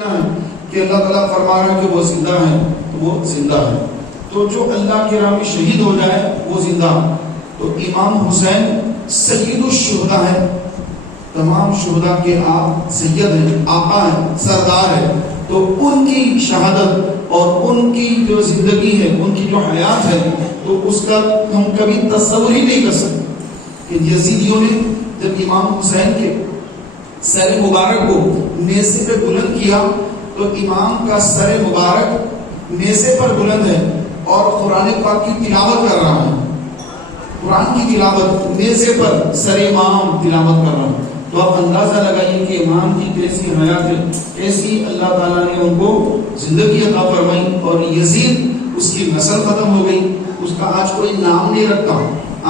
کہ اللہ تعالیٰ فرما رہا ہے کہ وہ زندہ ہے تو وہ زندہ ہے. تو جو اللہ کی راہ میں شہید ہو جائے وہ زندہ. تو امام حسین سید الشہداء ہے, تمام شہداء کے آپ سید ہیں, آقا ہیں, سردار ہیں. تو ان کی شہادت اور ان کی جو زندگی ہے, ان کی جو حیات ہے, تو اس کا ہم کبھی تصور ہی نہیں کر سکتے کہ یزیدیوں نے جب امام حسین کے سر مبارک کو نیزے پہ بلند کیا تو امام کا سر مبارک نیزے پر بلند ہے اور قرآن پاک کی تلاوت کر رہا ہے. قرآن کی تلاوت نیزے پر سر امام تلاوت کر رہا ہے. تو آپ اندازہ لگائیے کہ امام کی کیسی حیات ہے, کیسی اللہ تعالیٰ نے ان کو زندگی عطا فرمائی. اور یزید اس کی نسل ختم ہو گئی, اس کا آج کوئی نام نہیں رکھتا.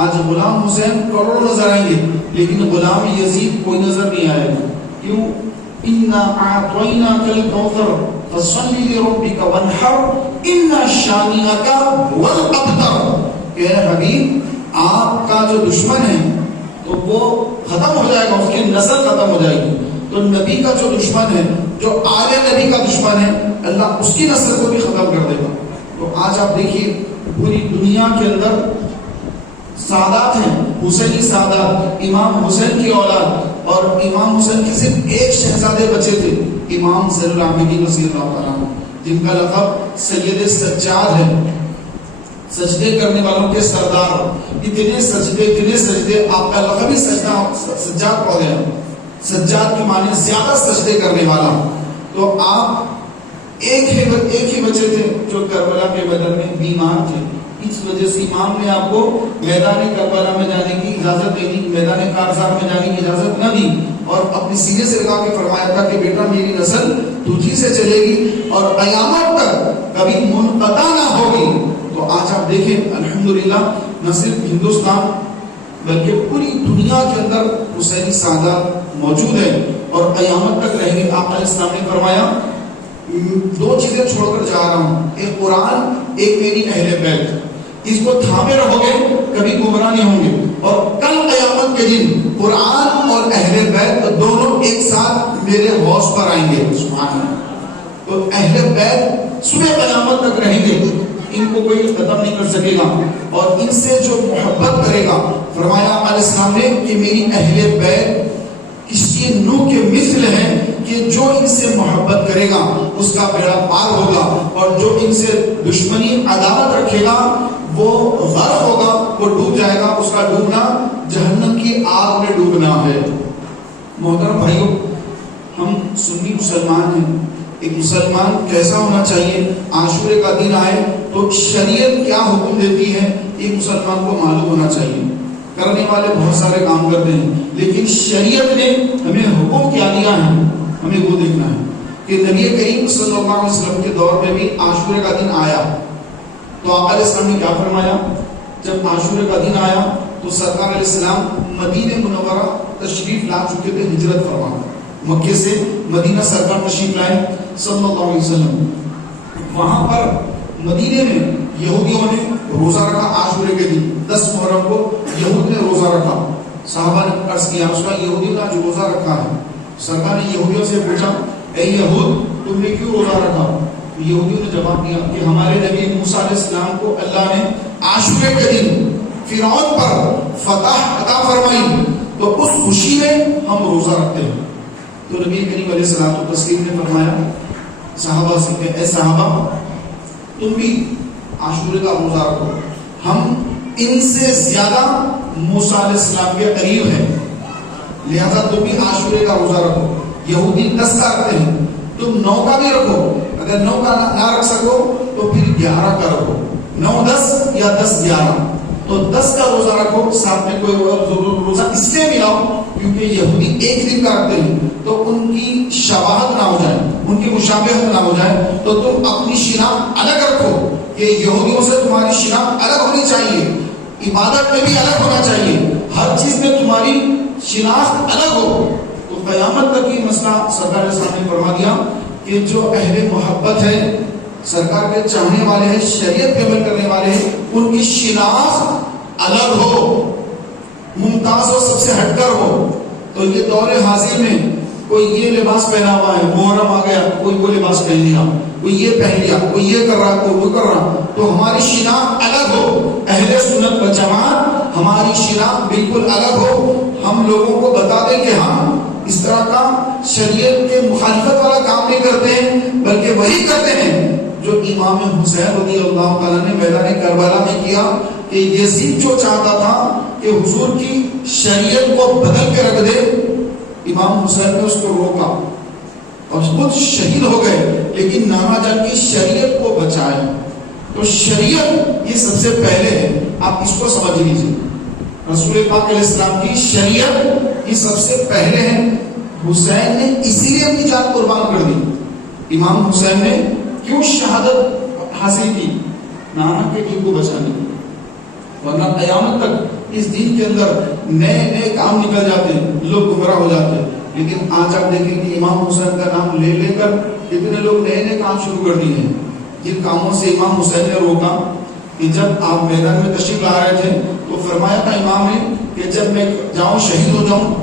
آج غلام حسین کروڑوں نظر آئیں گے لیکن غلام یزید کوئی نظر نہیں آئے گا. کیوں؟ اِنَّا أَعْطَيْنَاكَ الْكَوْثَرَ فَصَلِّ لِرَبِّكَ وَانْحَرْ إِنَّ شَانِئَكَ هُوَ الْأَبْتَرُ. کہ حبیب آپ کا جو دشمن ہے تو وہ ختم ہو جائے گا, اس کی نسل ختم ہو جائے گی. تو نبی کا جو دشمن ہے, جو آل نبی کا دشمن ہے, اللہ اس کی نسل کو بھی ختم کر دے گا. تو آج آپ دیکھیے پوری دنیا کے اندر سادات ہیں, حسینی سادات, امام حسین کی اولاد. اور امام حسین کے صرف ایک شہزادے بچے تھے, امام زین العابدین رضی اللہ تعالیٰ عنہ, جن کا لقب سید سجاد ہے, سجدے کرنے والوں کے سردار. اتنے سجدے, آپ کا لقب ہی سجاد پڑ گیا. سجاد کے معنی زیادہ سجدے کرنے والا. تو آپ ایک ہی بچے تھے جو کربلا کے میدان میں بیمار تھے. اس وجہ سے امام نے آپ کو میدان کربلا میں جانے کی اجازت دے دی, میدان کارزار میں جانے کی اجازت نہ دی, اور اپنے سینے سے لگا کے فرمایا تھا کہ بیٹا میری نسل تجھی سے چلے گی اور قیامت تک کبھی منقطع نہ ہوگی. تو آج آپ دیکھیں الحمدللہ نہ صرف ہندوستان بلکہ پوری دنیا کے اندر حسینی سادات موجود ہیں اور قیامت تک رہیں گے. آپ علیہ السلام نے فرمایا دو چیزیں چھوڑ کر جا رہا ہوں, ایک قرآن, ایک میری اہل بیت. اس کو تھامے رہو گے کبھی گمراہ نہیں ہوں گے. اور کل قیامت کے دن قرآن اور اہل بیت دونوں ایک ساتھ میرے حوض پر آئیں گے. سبحان اللہ. تو اہل بیت صبح قیامت تک رہیں گے, ان کو کوئی ختم نہیں کر سکے گا. اور ان سے جو محبت کرے گا, فرمایا علیہ السلام نے کہ میری اہل بیت کسی نوح کے مثل ہیں کہ جو ان سے محبت کرے گا اس کا بیڑا پار ہوگا, اور جو ان سے دشمنی عداوت رکھے گا وہ غرق ہوگا, وہ ڈوب جائے گا. اس کا ڈوبنا جہنم کی آگ میں ڈوبنا ہے. محترم بھائیوں, ہم سنی مسلمان ہیں. ایک مسلمان کیسا ہونا چاہیے؟ عاشورے کا دن آئے تو شریعت کیا حکم دیتی ہے ایک مسلمان کو معلوم ہونا چاہیے. کرنے والے بہت سارے کام کرتے ہیں لیکن شریعت نے ہمیں حکم کیا دیا ہے, ہمیں وہ دیکھنا ہے. کہ نبی کریم صلی اللہ علیہ وسلم کے دور میں بھی عاشورے کا دن آیا تو آقا علیہ السلام نے کیا فرمایا؟ جب عاشورے کا دن آیا تو سرکار علیہ السلام مدینہ منورہ تشریف لا چکے تھے, ہجرت فرما مکے سے مدینہ سرکار تشریف لائے صلی اللہ علیہ وسلم. وہاں پر مدینے میں یہودیوں نے روزہ رکھا. عاشورے کے دن 10 محرم کو یہود نے روزہ رکھا. صحابہ نے عرض کیا اس کا یہودیوں نے جو روزہ رکھا ہے. سرکار نے یہودیوں سے پوچھا اے یہود تم نے کیوں روزہ رکھا؟ یہودیوں نے جواب دیا کہ ہمارے نبی موسیٰ علیہ السلام کو اللہ نے عاشورے کے دن فرعون پر فتح عطا فرمائی تو اس خوشی میں ہم روزہ رکھتے ہیں. تو نبی کریم علیہ السلام و تسلیم نے فرمایا صحابہ سے کہ اے صحابہ تم بھی عاشورے کا روزہ رکھو, ہم ان سے زیادہ موسیٰ علیہ السلام کے قریب ہیں, لہذا تم بھی عاشورے کا روزہ رکھو. یہودی 10 کا رکھتے ہیں, تم 9 کا بھی رکھو. اگر 9 کا نہ رکھ سکو تو پھر 11 کا رکھو. 9-10 یا 10-11. تو 10 کا روزہ رکھو, ساتھ میں کوئی روزہ اس لیے ملاؤ کیونکہ یہودی ایک دن کا رکھتے ہیں تو ان کی شباہت نہ ہو جائے, ان کی مشابہت نہ ہو جائے. تو تم اپنی شناخت الگ رکھو کہ یہودیوں سے تمہاری شناخت الگ ہونی چاہیے, عبادت میں بھی الگ ہونا چاہیے, ہر چیز میں تمہاری شناخت الگ ہو. تو قیامت تک یہ مسئلہ سرکار نے سامنے فرما دیا کہ جو اہل محبت ہے, سرکار کے چاہنے والے ہیں, شریعت کے عمل کرنے والے ہیں, ان کی شناخت الگ ہو, ممتاز ہو, سب سے ہٹ کر ہو. تو یہ دور حاضر میں کوئی یہ لباس پہنا ہوا ہے، محرم آ گیا کوئی وہ لباس پہن لیا، کوئی یہ پہن لیا، کوئی یہ کر رہا کوئی وہ کر رہا، تو ہماری شناخت الگ ہو، اہل سنت و جماعت ہماری شناخت بالکل الگ ہو، ہم لوگوں کو بتا دیں کہ ہم اس طرح کا شریعت کے مخالفت والا کام نہیں کرتے ہیں، بلکہ وہی کرتے ہیں جو امام حسین رضی اللہ تعالیٰ نے میدان کربلا میں کیا، کہ یزید جو چاہتا تھا کہ حضور کی شریعت کو بدل کے رکھ دے، امام حسین نے اس کو روکا اور خود شہید ہو گئے، لیکن نانا جان کی شریعت کو بچائے۔ تو شریعت یہ سب سے پہلے ہے، آپ اس کو سمجھ لیجیے، رسول پاک علیہ السلام کی شریعت یہ سب سے پہلے ہے۔ حسین نے اسی لیے اپنی جان قربان کر دی، امام حسین نے کیوں شہادت حاصل کی؟ نانا کے دین کو بچانے، ورنہ قیامت تک اس دین کے اندر نئے نئے کام نکل جاتے ہیں، لوگ گمراہ ہو جاتے ہیں۔ لیکن آج آپ دیکھیں کہ امام حسین کا نام لے لے کر کتنے لوگ نئے نئے کام شروع کر دیے ہیں، جن کاموں سے امام حسین نے روکا۔ کہ جب آپ میدان میں تشریف لا رہے تھے تو فرمایا تھا امام نے کہ جب میں جاؤں شہید ہو جاؤں،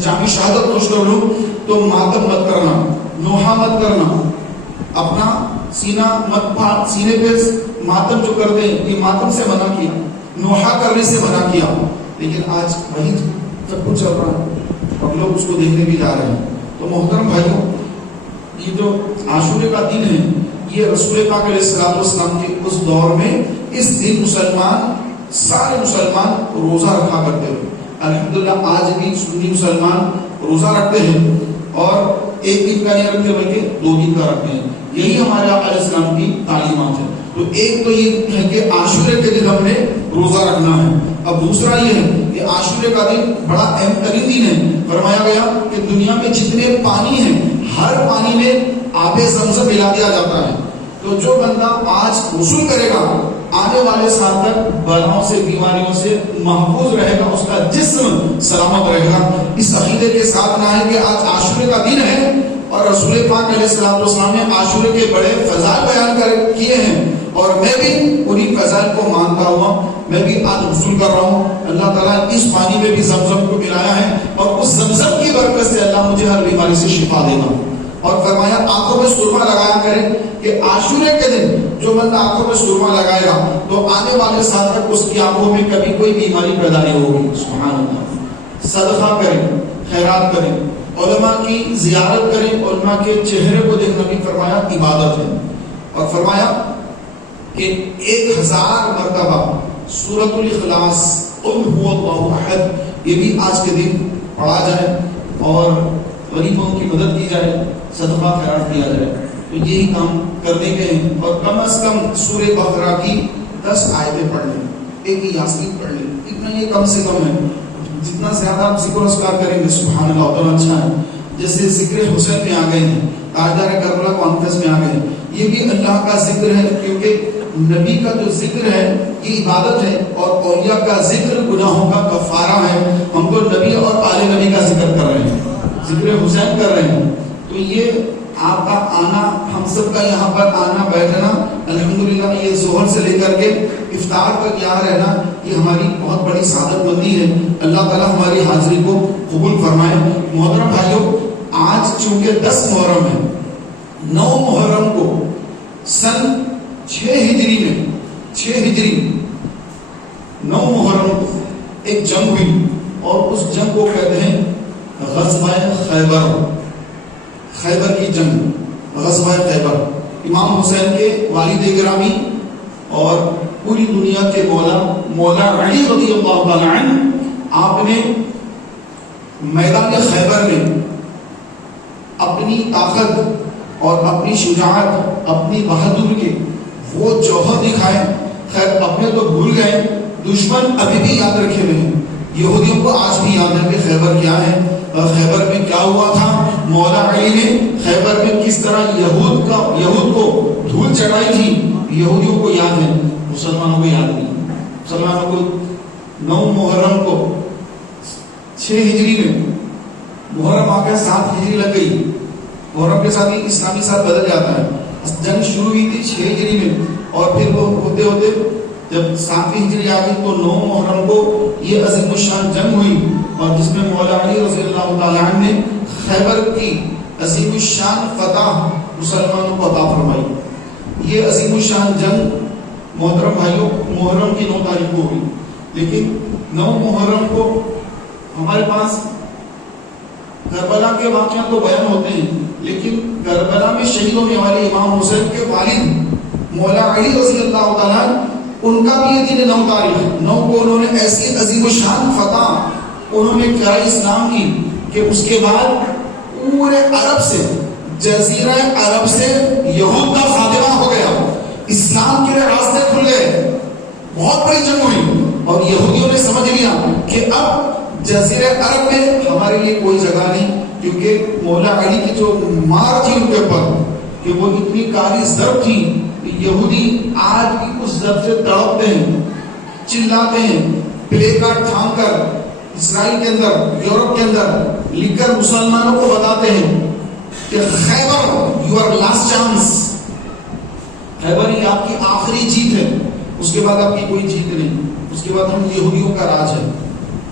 جامی شہادت نوش کر لوں، تو ماتم مت کرنا، نوحہ مت کرنا، اپنا سینہ مت پھاڑ، سینے پہ ماتم جو کر دیں، یہ ماتم سے منع کیا، نوحہ کرنے سے منع کیا۔ لیکن آج وہی سب کچھ چل رہا ہے اور لوگ اس کو دیکھنے بھی جا رہے ہیں۔ تو محترم بھائیوں، یہ جو عاشورے کا دن ہے، یہ رسول پاک علیہ السلام کے اس دور میں اس دن مسلمان، سارے مسلمان روزہ رکھا کرتے ہیں۔ الحمدللہ آج بھی سنی مسلمان روزہ رکھتے ہیں، اور ایک دن کا نہیں رکھتے بلکہ 2 دن کا رکھتے ہیں۔ یہی ہمارے آقا علیہ السلام کی تعلیمات ہے۔ تو ایک تو یہ ہے کہ عاشورے کے دن ہم نے روزہ رکھنا ہے۔ اب دوسرا یہ ہے کہ عاشورے کا دن بڑا اہم ترین دن ہے۔ فرمایا گیا کہ دنیا میں جتنے پانی ہیں، ہر پانی میں آب زمزم ملا دیا جاتا ہے۔ تو جو بندہ آج غسل کرے گا، آنے والے سال تک بلاؤں سے، بیماریوں سے محفوظ رہے گا، اس کا جسم سلامت رہے گا۔ اس عقیدے کے ساتھ نہ ہے کہ آج عاشورے کا دن ہے اور رسول پاک علیہ السلام نے عاشورے کے بڑے فضائل بیان کیے ہیں، اور میں بھی انہیں فضائل کو مانتا ہوا میں بھی آج غسل کر رہا ہوں۔ اللہ تعالیٰ اس پانی میں بھی زمزم کو ملایا ہے، اور اس زمزم کی برکت سے اللہ مجھے ہر بیماری سے شفا دے گا۔ اور فرمایا آنکھوں میں سرما لگایا کریں، کہ عاشورے کے دن جو بندہ آنکھوں میں سرما لگائے گا تو آنے والے سال تک اس کی آنکھوں میں کبھی کوئی بیماری پیدا نہیں ہوگی۔ سبحان اللہ۔ صدقہ کریں، خیرات کریں، علماء کی زیارت کریں، علماء کے چہرے کو دیکھنا بھی فرمایا عبادت ہے۔ اور فرمایا کہ 1000 مرتبہ سورۃ الاخلاص قل هو اللہ احد، یہ بھی آج کے دن پڑھا جائے اور غریبوں کی مدد کی جائے، صدقہ خیرات کیا جائے۔ تو یہی کام کرنے کے ہیں، اور کم از کم سورہ بقرہ کی 10 آیتیں پڑھ لیں، ایک یاسین پڑھ لیں، اتنا یہ کم سے کم ہے۔ جتنا زیادہ آپ ذکر و اذکار کریں گے سبحان اللہ اتنا اچھا ہے۔ جیسے ذکر حسین میں آ گئے ہیں، تاجدار کربلا کانفرنس میں آ گئے ہیں، یہ بھی اللہ کا ذکر ہے، کیونکہ نبی کا جو ذکر ہے یہ عبادت ہے، اور اولیاء کا ذکر گناہوں کا کفارہ ہے۔ ہم تو نبی اور آل نبی کا ذکر کر رہے ہیں، ذکر حسین کر رہے ہیں۔ تو یہ آپ کا آنا، ہم سب کا یہاں پر آنا بیٹھنا، الحمدللہ یہ ظہر سے لے کر کے افطار تک یہاں رہنا، یہ ہماری بہت بڑی سعادت مندی ہے۔ اللہ تعالیٰ ہماری حاضری کو قبول فرمائے۔ محترم بھائیوں، آج چونکہ 10 محرم ہے، 9 محرم کو سن 6 ہجری میں، 6 ہجری 9 محرم کو ایک جنگ ہوئی، اور اس جنگ کو کہتے ہیں غزوہ خیبر، خیبر کی جنگ، غزوہ خیبر۔ امام حسین کے والد گرامی اور پوری دنیا کے مولا علی رضی اللہ تعالی عنہ، آپ نے میدان خیبر میں اپنی طاقت اور اپنی شجاعت، اپنی بہادر کے وہ جوہر دکھائے۔ خیر اپنے تو بھول گئے، دشمن ابھی بھی یاد رکھے ہوئے ہیں، یہودیوں کو آج بھی یاد ہے کہ خیبر کیا ہے، خیبر میں کیا ہوا تھا۔ مولا علی نے خیبر میں کس طرح یہود کو دھول چڑھائی تھی، یہودیوں کو یاد ہے، مسلمانوں کو یاد نہیں۔ مسلمانوں کو 9 محرم کو 6 ہجری میں، محرم آ کے 7 ہجری لگ گئی، محرم کے ساتھ ہی اسلامی سال بدل جاتا ہے۔ جنگ شروع ہوئی تھی 6 ہجری میں، اور پھر وہ ہوتے ہوتے جب 7ویں ہجری آ گئی تو 9 محرم کو یہ عظیم الشان جنگ ہوئی، اور جس میں مولا علی رضی اللہ تعالیٰ عنہ نے خیبر کی عظیم الشان فتح مسلمانوں کو عطا فرمائی۔ یہ عظیم الشان جنگ محترم بھائیوں محرم کی 9 تاریخ کو ہوئی، لیکن 9 محرم کو ہمارے پاس کربلا کے واقعات تو بیان ہوتے ہیں، لیکن کربلا میں شہید ہونے والے امام حسین کے والد مولا علی رضی اللہ تعالیٰ ان کا بھی یہ دن 9 تاریخ 9 کو انہوں نے ایسی عظیم الشان فتح انہوں نے کرائی اسلام کی کہ اس کے بعد پورے عرب سے جزیرہ عرب سے یہود کا خاتمہ ہو گیا، اسلام کے راستے کھل گئے، بہت بڑی جنگ ہوئی، اور یہودیوں نے سمجھ لیا کہ اب جزیرہ عرب میں ہمارے لیے کوئی جگہ نہیں، کیونکہ مولا علی کی جو مار تھی ان کے اوپر کہ وہ اتنی کاری ضرب تھی، یہودی آج بھی اس ضرب سے تڑپتے ہیں، چلاتے ہیں، پلے کارڈ تھام کر اسرائیل کے اندر یورپ کے اندر لکھ کر مسلمانوں کو بتاتے ہیں کہ خیبر یور لاسٹ چانس، خیبر یہ آپ کی آخری جیت ہے، اس کے بعد آپ کی کوئی جیت نہیں، اس کے بعد ہم یہودیوں کا راج ہے۔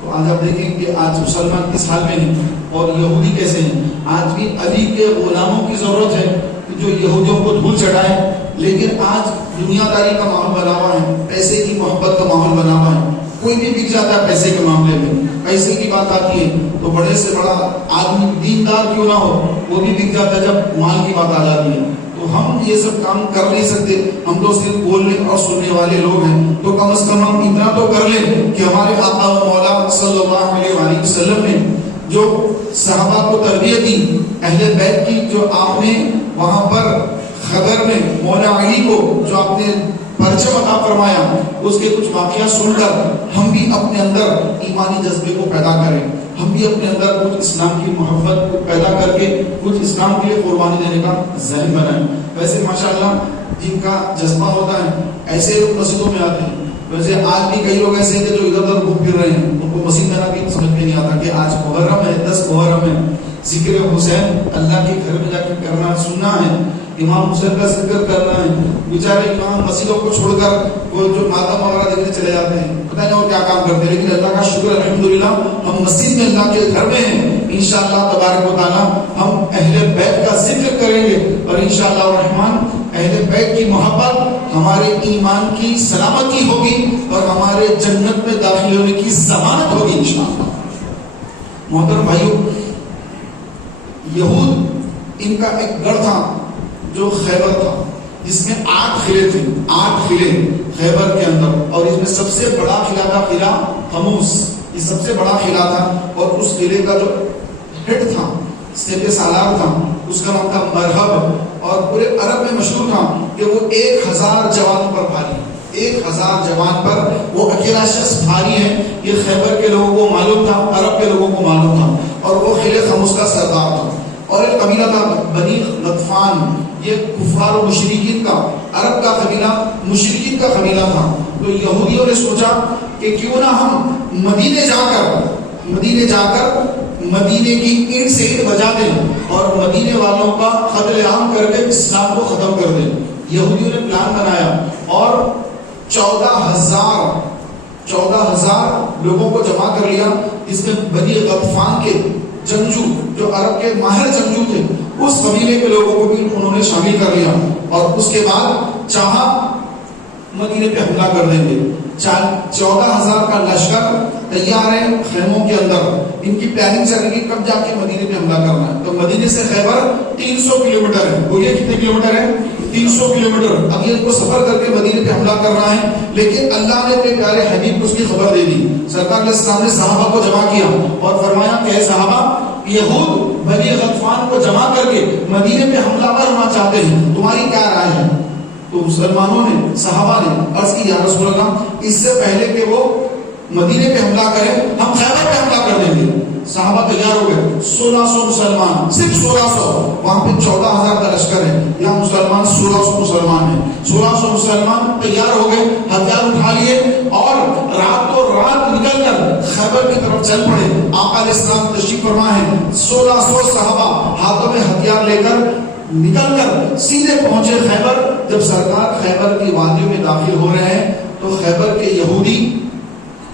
تو آج آپ دیکھیں کہ آج مسلمان کس حال میں ہیں اور یہودی کیسے ہیں۔ آج بھی علی کے غلاموں کی ضرورت ہے جو یہودیوں کو دھول چڑھائے، لیکن آج دنیا داری کا ماحول بنا ہوا ہے، پیسے کی محبت کا ماحول بنا ہوا ہے، کوئی بھی بک جاتا ہے پیسے کے معاملے میں، پیسے کی بات آتی ہے تو بڑے سے بڑا آدمی دیندار کیوں نہ ہو وہ بھی بک جاتا ہے جب مال کی بات آ جاتی ہے۔ تو ہم یہ سب کام کر نہیں سکتے، ہم تو صرف بولنے اور سننے والے لوگ ہیں، تو کم از کم ہم اتنا تو کر لیں کہ ہمارے آقا و مولا صلی اللہ علیہ وآلہ وسلم نے جو صحابہ کو تربیت دی، اہل بیت کی جو آپ نے وہاں پر خیبر میں مولا علی کو جو آپ نے پرچم عطا فرمایا، اس کے کچھ واقعات سن کر ہم بھی اپنے اندر ایمانی جذبے کو پیدا کریں، ہم بھی اپنے اندر کچھ اسلام کی محبت کو پیدا کر کے کچھ اسلام کے لیے قربانی دینے کا ذہن بنائیں۔ ویسے ماشاءاللہ جن کا جذبہ ہوتا ہے ایسے لوگ مسجدوں میں آتے ہیں، ویسے آج بھی کئی لوگ ایسے ہیں جو ادھر ادھر گھوم پھر رہے ہیں، ان کو مسجد میں بھی سمجھ میں نہیں آتا کہ آج محرم ہے، 10 محرم ہے، ذکر حسین اللہ کے گھر میں جا کے کرنا سننا ہے، امام حسین کا ذکر کرنا ہے۔ بیچارے امام مسجدوں کو چھوڑ کر وہ جو ماتم وغیرہ دیکھنے چلے جاتے ہیں، پتہ نہیں وہ کیا کام کرتے ہیں، لیکن اللہ کا شکر الحمدللہ ہم مسجد میں اللہ کے گھر میں ہیں۔ انشاءاللہ تبارک و تعالی ہم اہل بیت کا ذکر کریں گے، اور انشاءاللہ الرحمن اہل بیت کی محبت ہمارے ایمان کی سلامتی ہوگی اور ہمارے جنت میں داخل ہونے کی ضمانت ہوگی انشاءاللہ۔ محترم بھائیو، یہود ان کا ایک گڑھ تھا جو خیبر تھا، جس میں 8 قلعے تھے، 8 قلعے خیبر کے اندر، اور اس میں سب سے بڑا قلعہ تھا قلعہ خموس، یہ سب سے بڑا قلعہ تھا، اور اس قلعے کا جو ہیڈ تھا سپہ سالار تھا، اس کا نام تھا مرحب، اور پورے عرب میں مشہور تھا کہ وہ 1000 جوانوں پر بھاری، 1000 جوان پر وہ اکیلا شخص بھاری ہے۔ یہ خیبر کے لوگوں کو معلوم تھا، عرب کے لوگوں کو معلوم تھا، اور وہ قلعہ خموس کا سردار تھا۔ اور ایک قبیلہ تھا بنی غطفان، یہ کفار و مشرکین کا، عرب کا قبیلہ مشرکین کا قبیلہ تھا۔ تو یہودیوں نے سوچا کہ کیوں نہ ہم مدینے جا کر مدینے کی اینٹ سے اینٹ بجا دیں اور مدینے والوں کا قتل عام کر کے اسلام کو ختم کر دیں۔ یہودیوں نے پلان بنایا اور 14,000 لوگوں کو جمع کر لیا، جس میں بنی غطفان کے جنگجو جو عرب کے ماہر جنگجو تھے، اس قبیلے کے لوگوں کو بھی انہوں نے شامل کر لیا، اور اس کے بعد چاہا مدینے پہ حملہ کر دیں گے۔ 14,000 کا لشکر تیار ہے خیموں کے اندر، ان کی پلاننگ چل رہی ہے کب جا کے مدینے پہ حملہ کرنا ہے۔ تو مدینے سے خیبر 300 کلومیٹر ہے، بولیے کتنے کلومیٹر ہے؟ 300 کلومیٹر۔ اب یہ کو سفر کر کے مدینے پہ حملہ کرنا ہے، لیکن اللہ نے اپنے پیارے حبیب کو اس کی خبر دے دی۔ سرکار علیہ السلام نے صحابہ کو جمع کیا اور فرمایا کہ اے صحابہ، یہود بنی غطفان کو جمع کر کے مدینے پہ حملہ کرنا چاہتے ہیں، تمہاری کیا رائے ہے؟ تو مسلمانوں نے، صحابہ نے عرض کی یا رسول اللہ، اس سے پہلے کہ وہ مدینے پہ حملہ کریں ہم خیبر پہ حملہ کر دیں گے۔ صحابہ تیار ہو گئے، 1600 مسلمان، صرف 1600، وہاں پہ 14,000 کا لشکر ہے، یہاں مسلمان 1600 مسلمان ہیں، 1600 مسلمان تیار ہو گئے، ہتھیار اٹھا لیے اور رات کو رات نکل کر خیبر کی طرف چل پڑے۔ آقا علیہ السلام تشریف فرما ہے، 1600 صحابہ ہاتھوں میں ہتھیار لے کر نکل کر سیدھے پہنچے خیبر۔ جب سرکار خیبر کی وادیوں میں داخل ہو رہے ہیں تو خیبر کے یہودی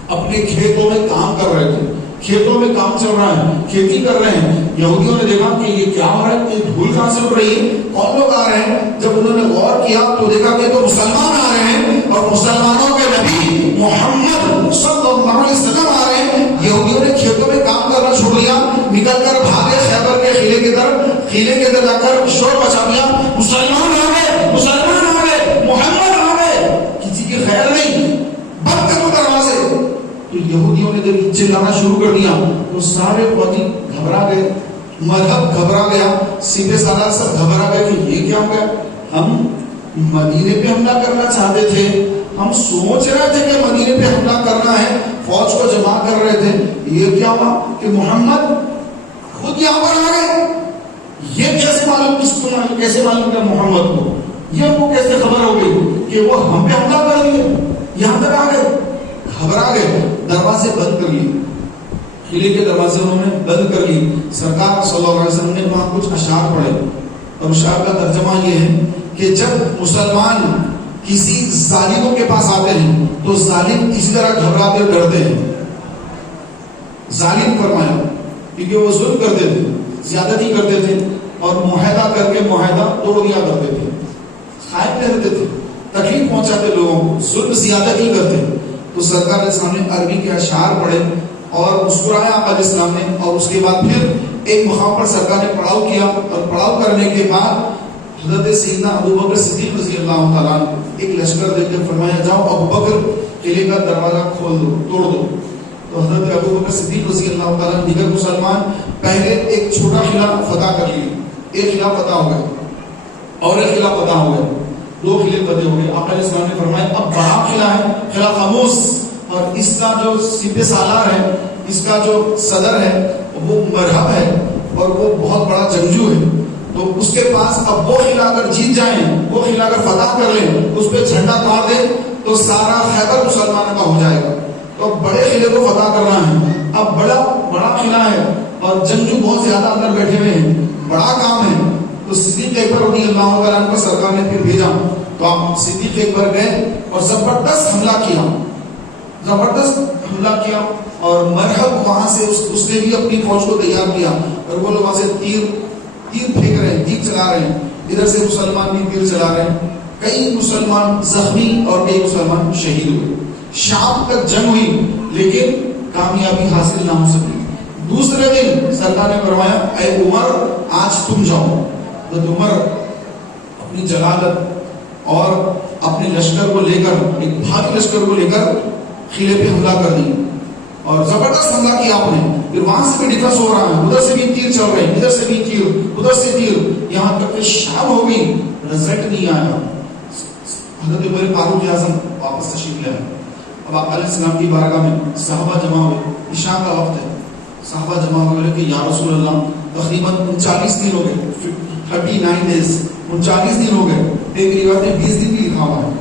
اپنے کھیتوں میں کام کر رہے تھے، کھیتوں میں کام چل رہا ہے، کھیتی کر رہے ہیں. یہودیوں نے دیکھا کہ یہ کیا ہو رہا ہے، یہ دھول کہاں سے اڑ رہی ہے، کون لوگ آ رہے ہیں. جب انہوں نے غور کیا تو دیکھا کہ تو مسلمان آ رہے ہیں اور مسلمانوں کے نبی محمد صلی اللہ علیہ وسلم آ رہے ہیں. یہودیوں نے کھیتوں میں کام کرنا چھوڑ دیا، نکل کر بھاگے خیبر کے قلعے کی طرف، قلعے کے اندر جا کر شور مچا دیا، مسلمان آ گئے، مسلمان آ گئے، محمد آ گئے. کسی کی خیر نہیں، بند کرو دروازے. تو یہودیوں نے جب چلانا شروع کر دیا تو سارے فوجی گھبرا گئے، مذہب گھبرا گیا، سیدھے سادہ سب گھبرا گئے کہ یہ کیا ہو گیا. ہم مدینے پہ حملہ کرنا چاہتے تھے، ہم سوچ رہے تھے کہ مدینے پہ حملہ کرنا ہے، فوج کو جمع کر رہے تھے، یہ کیا ہوا کہ محمد خود یہاں پر آ گئے. یہ کیسے معلوم، کس کو کیسے معلوم کیا محمد کو، یہ ہم کو کیسے خبر ہو گئی کہ وہ ہم پہ حملہ کر دیے، یہاں تک آ گئے. گھبرا گئے، دروازے بند کر لیے، قلعے کے دروازے انہوں نے بند کر لیے. سرکار صلی اللہ علیہ وسلم نے وہاں کچھ اشعار پڑھے اور اشعار کا ترجمہ یہ ہے کہ جب مسلمان کسی ظالموں کے پاس آتے ہیں تو ظالم اسی طرح گھبراتے اور ڈرتے ہیں. ظالم فرمایا کیونکہ وہ ظلم کرتے تھے، زیادتی کرتے تھے اور معاہدہ کر کے معاہدہ توڑ دیا کرتے تھے، خائف رہتے تھے، تکلیف پہنچاتے لوگوں کو، ظلم زیادتی کرتے. تو سرکار نے سامنے عربی کے اشعار پڑھے اور مسکرایا آقا علیہ السلام نے. اور اس کے بعد پھر ایک مقام پر سرکار نے پڑاؤ کیا اور پڑاؤ کرنے کے بعد حضرت سیدنا ابو بکر صدیق رضی اللہ تعالیٰ عنہ ایک لشکر دے کے فرمایا جاؤ ابو بکر قلعے کا دروازہ کھول دو، توڑ دو. تو حضرت ابو بکر صدیق رضی اللہ تعالیٰ دیگر مسلمان پہلے ایک چھوٹا قلعہ فتح کر لیے، ایک قلعہ فتح ہو گیا اور ایک قلعہ فتح ہو گیا، دو قلعے فتح ہو گئے. آقا علیہ السلام نے فرمایا اب بڑا قلعہ ہے، قلعہ خاموس، اور اس کا جو سپہ سالار ہے، اس کا جو صدر ہے وہ مرحب ہے اور وہ بہت بڑا جنگجو ہے. تو اس کے پاس اب وہ قلعہ اگر جیت جائیں، وہ قلعہ اگر فتح کر لیں، اس پہ جھنڈا تار دیں تو سارا خیبر مسلمانوں کا ہو جائے گا. تو بڑے قلعے کو فتح کرنا ہے، اب بڑا قلعہ ہے اور جنگجو بہت زیادہ اندر بیٹھے ہوئے ہیں، بڑا کام ہے. تو صدیق اکبر رضی اللہ عنہ کو سرکار نے پھر بھیجا. تو آپ صدیق اکبر گئے اور زبردست حملہ کیا، زبردست حملہ کیا. اور مرحب وہاں سے اس نے بھی اپنی فوج کو تیار کیا اور وہ لوگ وہاں سے تیر پھینک رہے ہیں، تیر چلا رہے ہیں، ادھر سے مسلمان بھی تیر چلا رہے ہیں. کئی مسلمان زخمی اور کئی مسلمان شہید ہوئے. شام تک جنگ ہوئی لیکن کامیابی حاصل نہ ہو سکی. دوسرے دن سرکار نے فرمایا اے عمر آج تم جاؤ. تو عمر اپنی جلالت اور اپنے لشکر کو لے کر، ایک بھاری لشکر کو لے کر قلعے پہ حملہ کر دی اور زبردست حملہ کیا آپ نے. پھر وہاں سے بھی ڈیفنس ہو رہا ہے، ادھر سے بھی تیر چل رہے ہیں، ادھر سے بھی تیر، ادھر سے تیر، یہاں تک کہ شام ہو گئی، رزلٹ نہیں آیا. حضرت عمر فاروق اعظم واپس تشریف لے آئے. اب آپ علیہ السلام کی بارگاہ میں صحابہ جمع ہوئے، عشاء کا وقت ہے، صحابہ جمع ہو گئے کہ یا رسول اللہ تقریباً 39 دن ہو گئے، 39 days، 39 دن ہو گئے. ایک روایت میں 20 دن بھی لکھا ہوا ہے،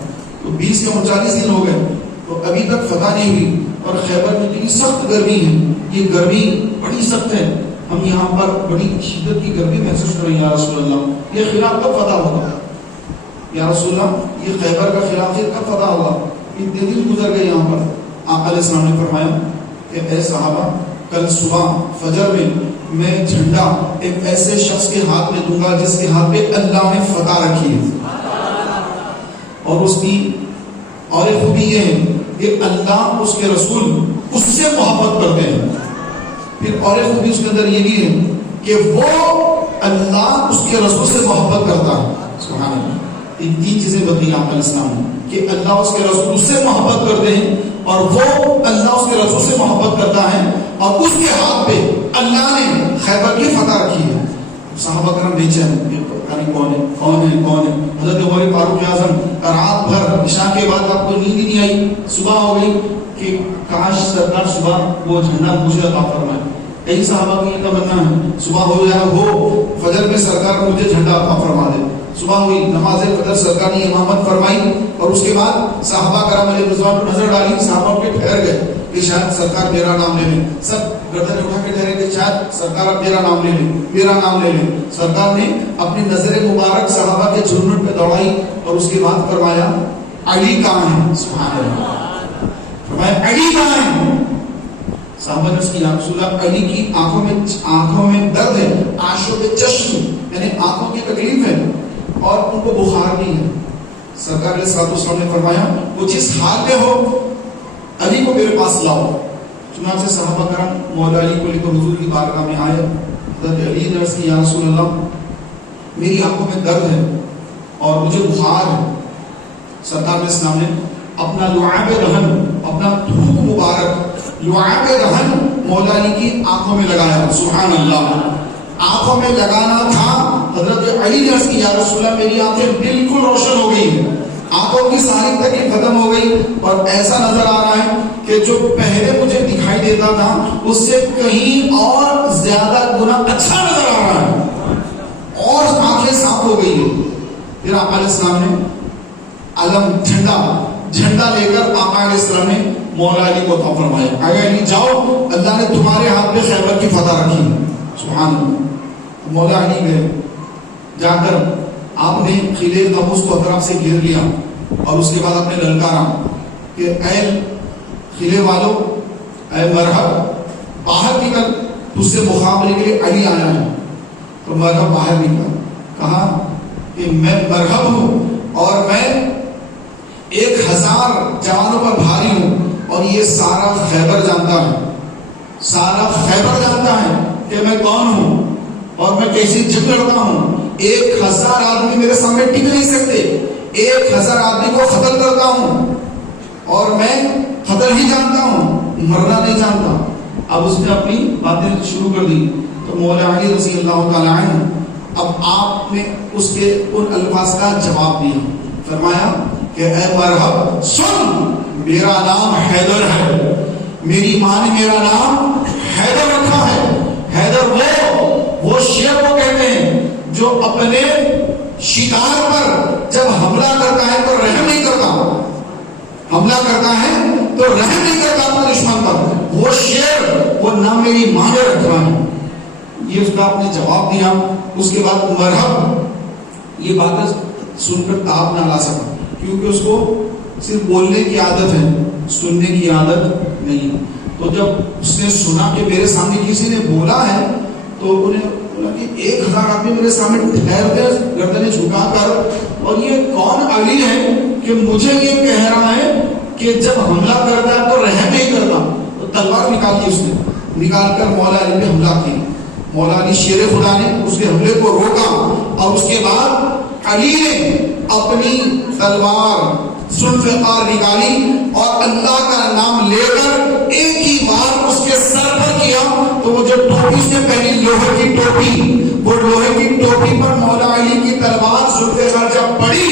تو 20 کے 39 دن ہو گئے تو ابھی تک فتح نہیں ہوئی. اور خیبر میں اتنی سخت گرمی ہے، یہ گرمی بڑی سخت ہے، ہم یہاں پر بڑی شدت کی گرمی محسوس کر رہے ہیں. یا رسول اللہ یہ خلاف کب فتح ہوگا؟ یا رسول اللہ یہ خیبر کا خلاف کب فتح ہوگا؟ اتنے دن گزر گئے یہاں پر. آقا علیہ السلام نے فرمایا کہ اے صحابہ کل صبح فجر میں جھنڈا ایک ایسے شخص کے ہاتھ میں دوں گا جس کے ہاتھ پہ اللہ نے فتح رکھی ہے. اور اس کی اور ایک خوبی یہ ہے کہ اللہ اس کے رسول اس سے محبت کرتے ہیں. پھر اور ایک خوبی اس کے اندر یہ بھی ہے کہ وہ اللہ اس کے رسول سے محبت کرتا ہے. سبحان اللہ. یہ تین چیزیں بتائی آپ علیہ السلام نے کہ اللہ اس کے رسول اس سے محبت کرتے ہیں اور وہ اللہ اس کے رسول سے محبت کرتا ہے اور اس کے ہاتھ پہ اللہ نے خیبر کی فتح رکھی ہے. صحابہ کرام بے چین کون ہے. حضرت عمر فاروق اعظم رات بھر عشاء کے بعد آپ کو نیند ہی نہیں آئی، صبح ہو گئی کہ کاش سرکار صبح وہ جھنڈا مجھے عطا فرمائے. کئی صحابہ کی یہ تمنا ہے صبح ہو جائے، ہو فجر میں سرکار مجھے جھنڈا عطا فرما دے. صبح ہوئی، نماز فجر سرکار نے امامت فرمائی اور اس کے بعد صحابہ کرام علیہ رضوان کو نظر ڈالی. صحابہ کے ٹھہر گئے کہ شاید سرکار میرا نام لے لیں. سب گردن اٹھا کے ٹھہرے کہ شاید سرکار اب میرا نام لے لیں، میرا نام لے لیں. سرکار نے اپنی نظر مبارک صحابہ کے جھرمٹ پہ دوڑائی اور اس کے بعد فرمایا علی کہاں ہے؟ سبحان اللہ، فرمایا علی کہاں ہے؟ صحابہ نے اس کی یا رسول اللہ علی کی آنکھوں میں درد ہے، آنشوں میں چشم یعنی آنکھوں کی تکلیف ہے اور ان کو بخار نہیں ہے۔ سرکار علیہ الصلوۃ والسلام نے فرمایا وہ جس حال میں ہو علی کو میرے پاس لاؤ۔ چنانچہ صحابہ کرام مولا علی کو لے کر حضور کی بارگاہ میں آئے۔ حضرت علی نے عرض کی یا رسول اللہ میری آنکھوں میں درد ہے اور مجھے بخار ہے۔ سرکار علیہ السلام نے اپنا لعاب رہن، اپنا تھوک مبارک لعاب رہن مولا علی کی آنکھوں میں لگایا۔ سبحان اللہ، آنکھوں میں لگانا تھا۔ حضرت علی نے عرض کی یا رسول اللہ میری آنکھیں بالکل روشن ہو گئی، آنکھوں کی ساری تکلیف ختم ہو گئی اور ایسا نظر آ رہا ہے کہ جو پہلے مجھے دکھائی دیتا تھا اس سے کہیں اور زیادہ گنا اچھا نظر آ رہا ہے اور آنکھیں صاف ہو گئی ہے۔ پھر آقا علیہ السلام نے علم جھنڈا لے کر آقا علیہ السلام نے مولا علی کو عطا فرمایا، اے علی جاؤ اللہ نے تمہارے ہاتھ میں خیبر کی فتح رکھی۔ سبحان اللہ، مولا علی گئے، جا کر آپ نے قلعے طموس کو اطراف سے گھیر لیا اور اس کے بعد آپ نے للکارا کہ اے قلعے والو، اے مرحب باہر نکل، تجھ سے مقابلے کے لیے علی آیا ہے۔ تو مرحب باہر نکلا، کہا کہ میں مرحب ہوں اور میں 1000 جوانوں پر بھاری ہوں اور یہ سارا خیبر جانتا ہے، سارا خیبر جانتا ہے کہ میں کون ہوں اور میں کیسی جنگ لڑتا ہوں۔ 1000 آدمی میرے سامنے ٹک نہیں سکتے، 1000 آدمی کو قتل کرتا ہوں اور میں قتل ہی جانتا ہوں، مرنا نہیں جانتا۔ اب اس نے اپنی باتیں شروع کر دی تو مولا علی رضی اللہ تعالی عنہ اب آپ نے اس کے ان الفاظ کا جواب دیا، فرمایا کہ اے مرحب سن، میرا نام حیدر ہے، میری ماں نے میرا نام حیدر رکھا ہے۔ حیدر وہ شیر کو کہتے ہیں جو اپنے شکار پر جب حملہ کرتا ہے تو رحم نہیں کرتا، حملہ کرتا ہے تو رحم نہیں کرتا اپنے دشمن پر، وہ شیر وہ نام میری ماں نے رکھا ہے۔ یہ اس کا آپ نے جواب دیا۔ اس کے بعد مرحب یہ باتیں سن کر تاب نہ لا سکا کیونکہ اس کو صرف بولنے کی عادت ہے، سننے کی عادت نہیں۔ تو جب اس نے سنا کہ میرے سامنے کسی نے بولا ہے تو انہیں بولا کہ 1000 آدمی میرے سامنے ٹھہرتے گردنیں جھکا کر، اور یہ کون علی ہے کہ مجھے یہ کہہ رہا ہے کہ جب حملہ کرتا ہے تو رحم نہیں کرتا۔ تو تلوار نکالی، اس نے نکال کر مولا علی پہ حملہ کی۔ مولا علی شیر خدا نے اس کے حملے کو روکا اور اس کے بعد علی نے اپنی تلوار ذوالفقار نکالی اور اللہ کا نام لے کر ایک ہی بار اس کے سر پر کیا تو وہ جو ٹوپی اس نے پہنی لوہے کی ٹوپی، وہ لوہے کی ٹوپی پر مولا علی کی تلوار ذوالفقار جب پڑی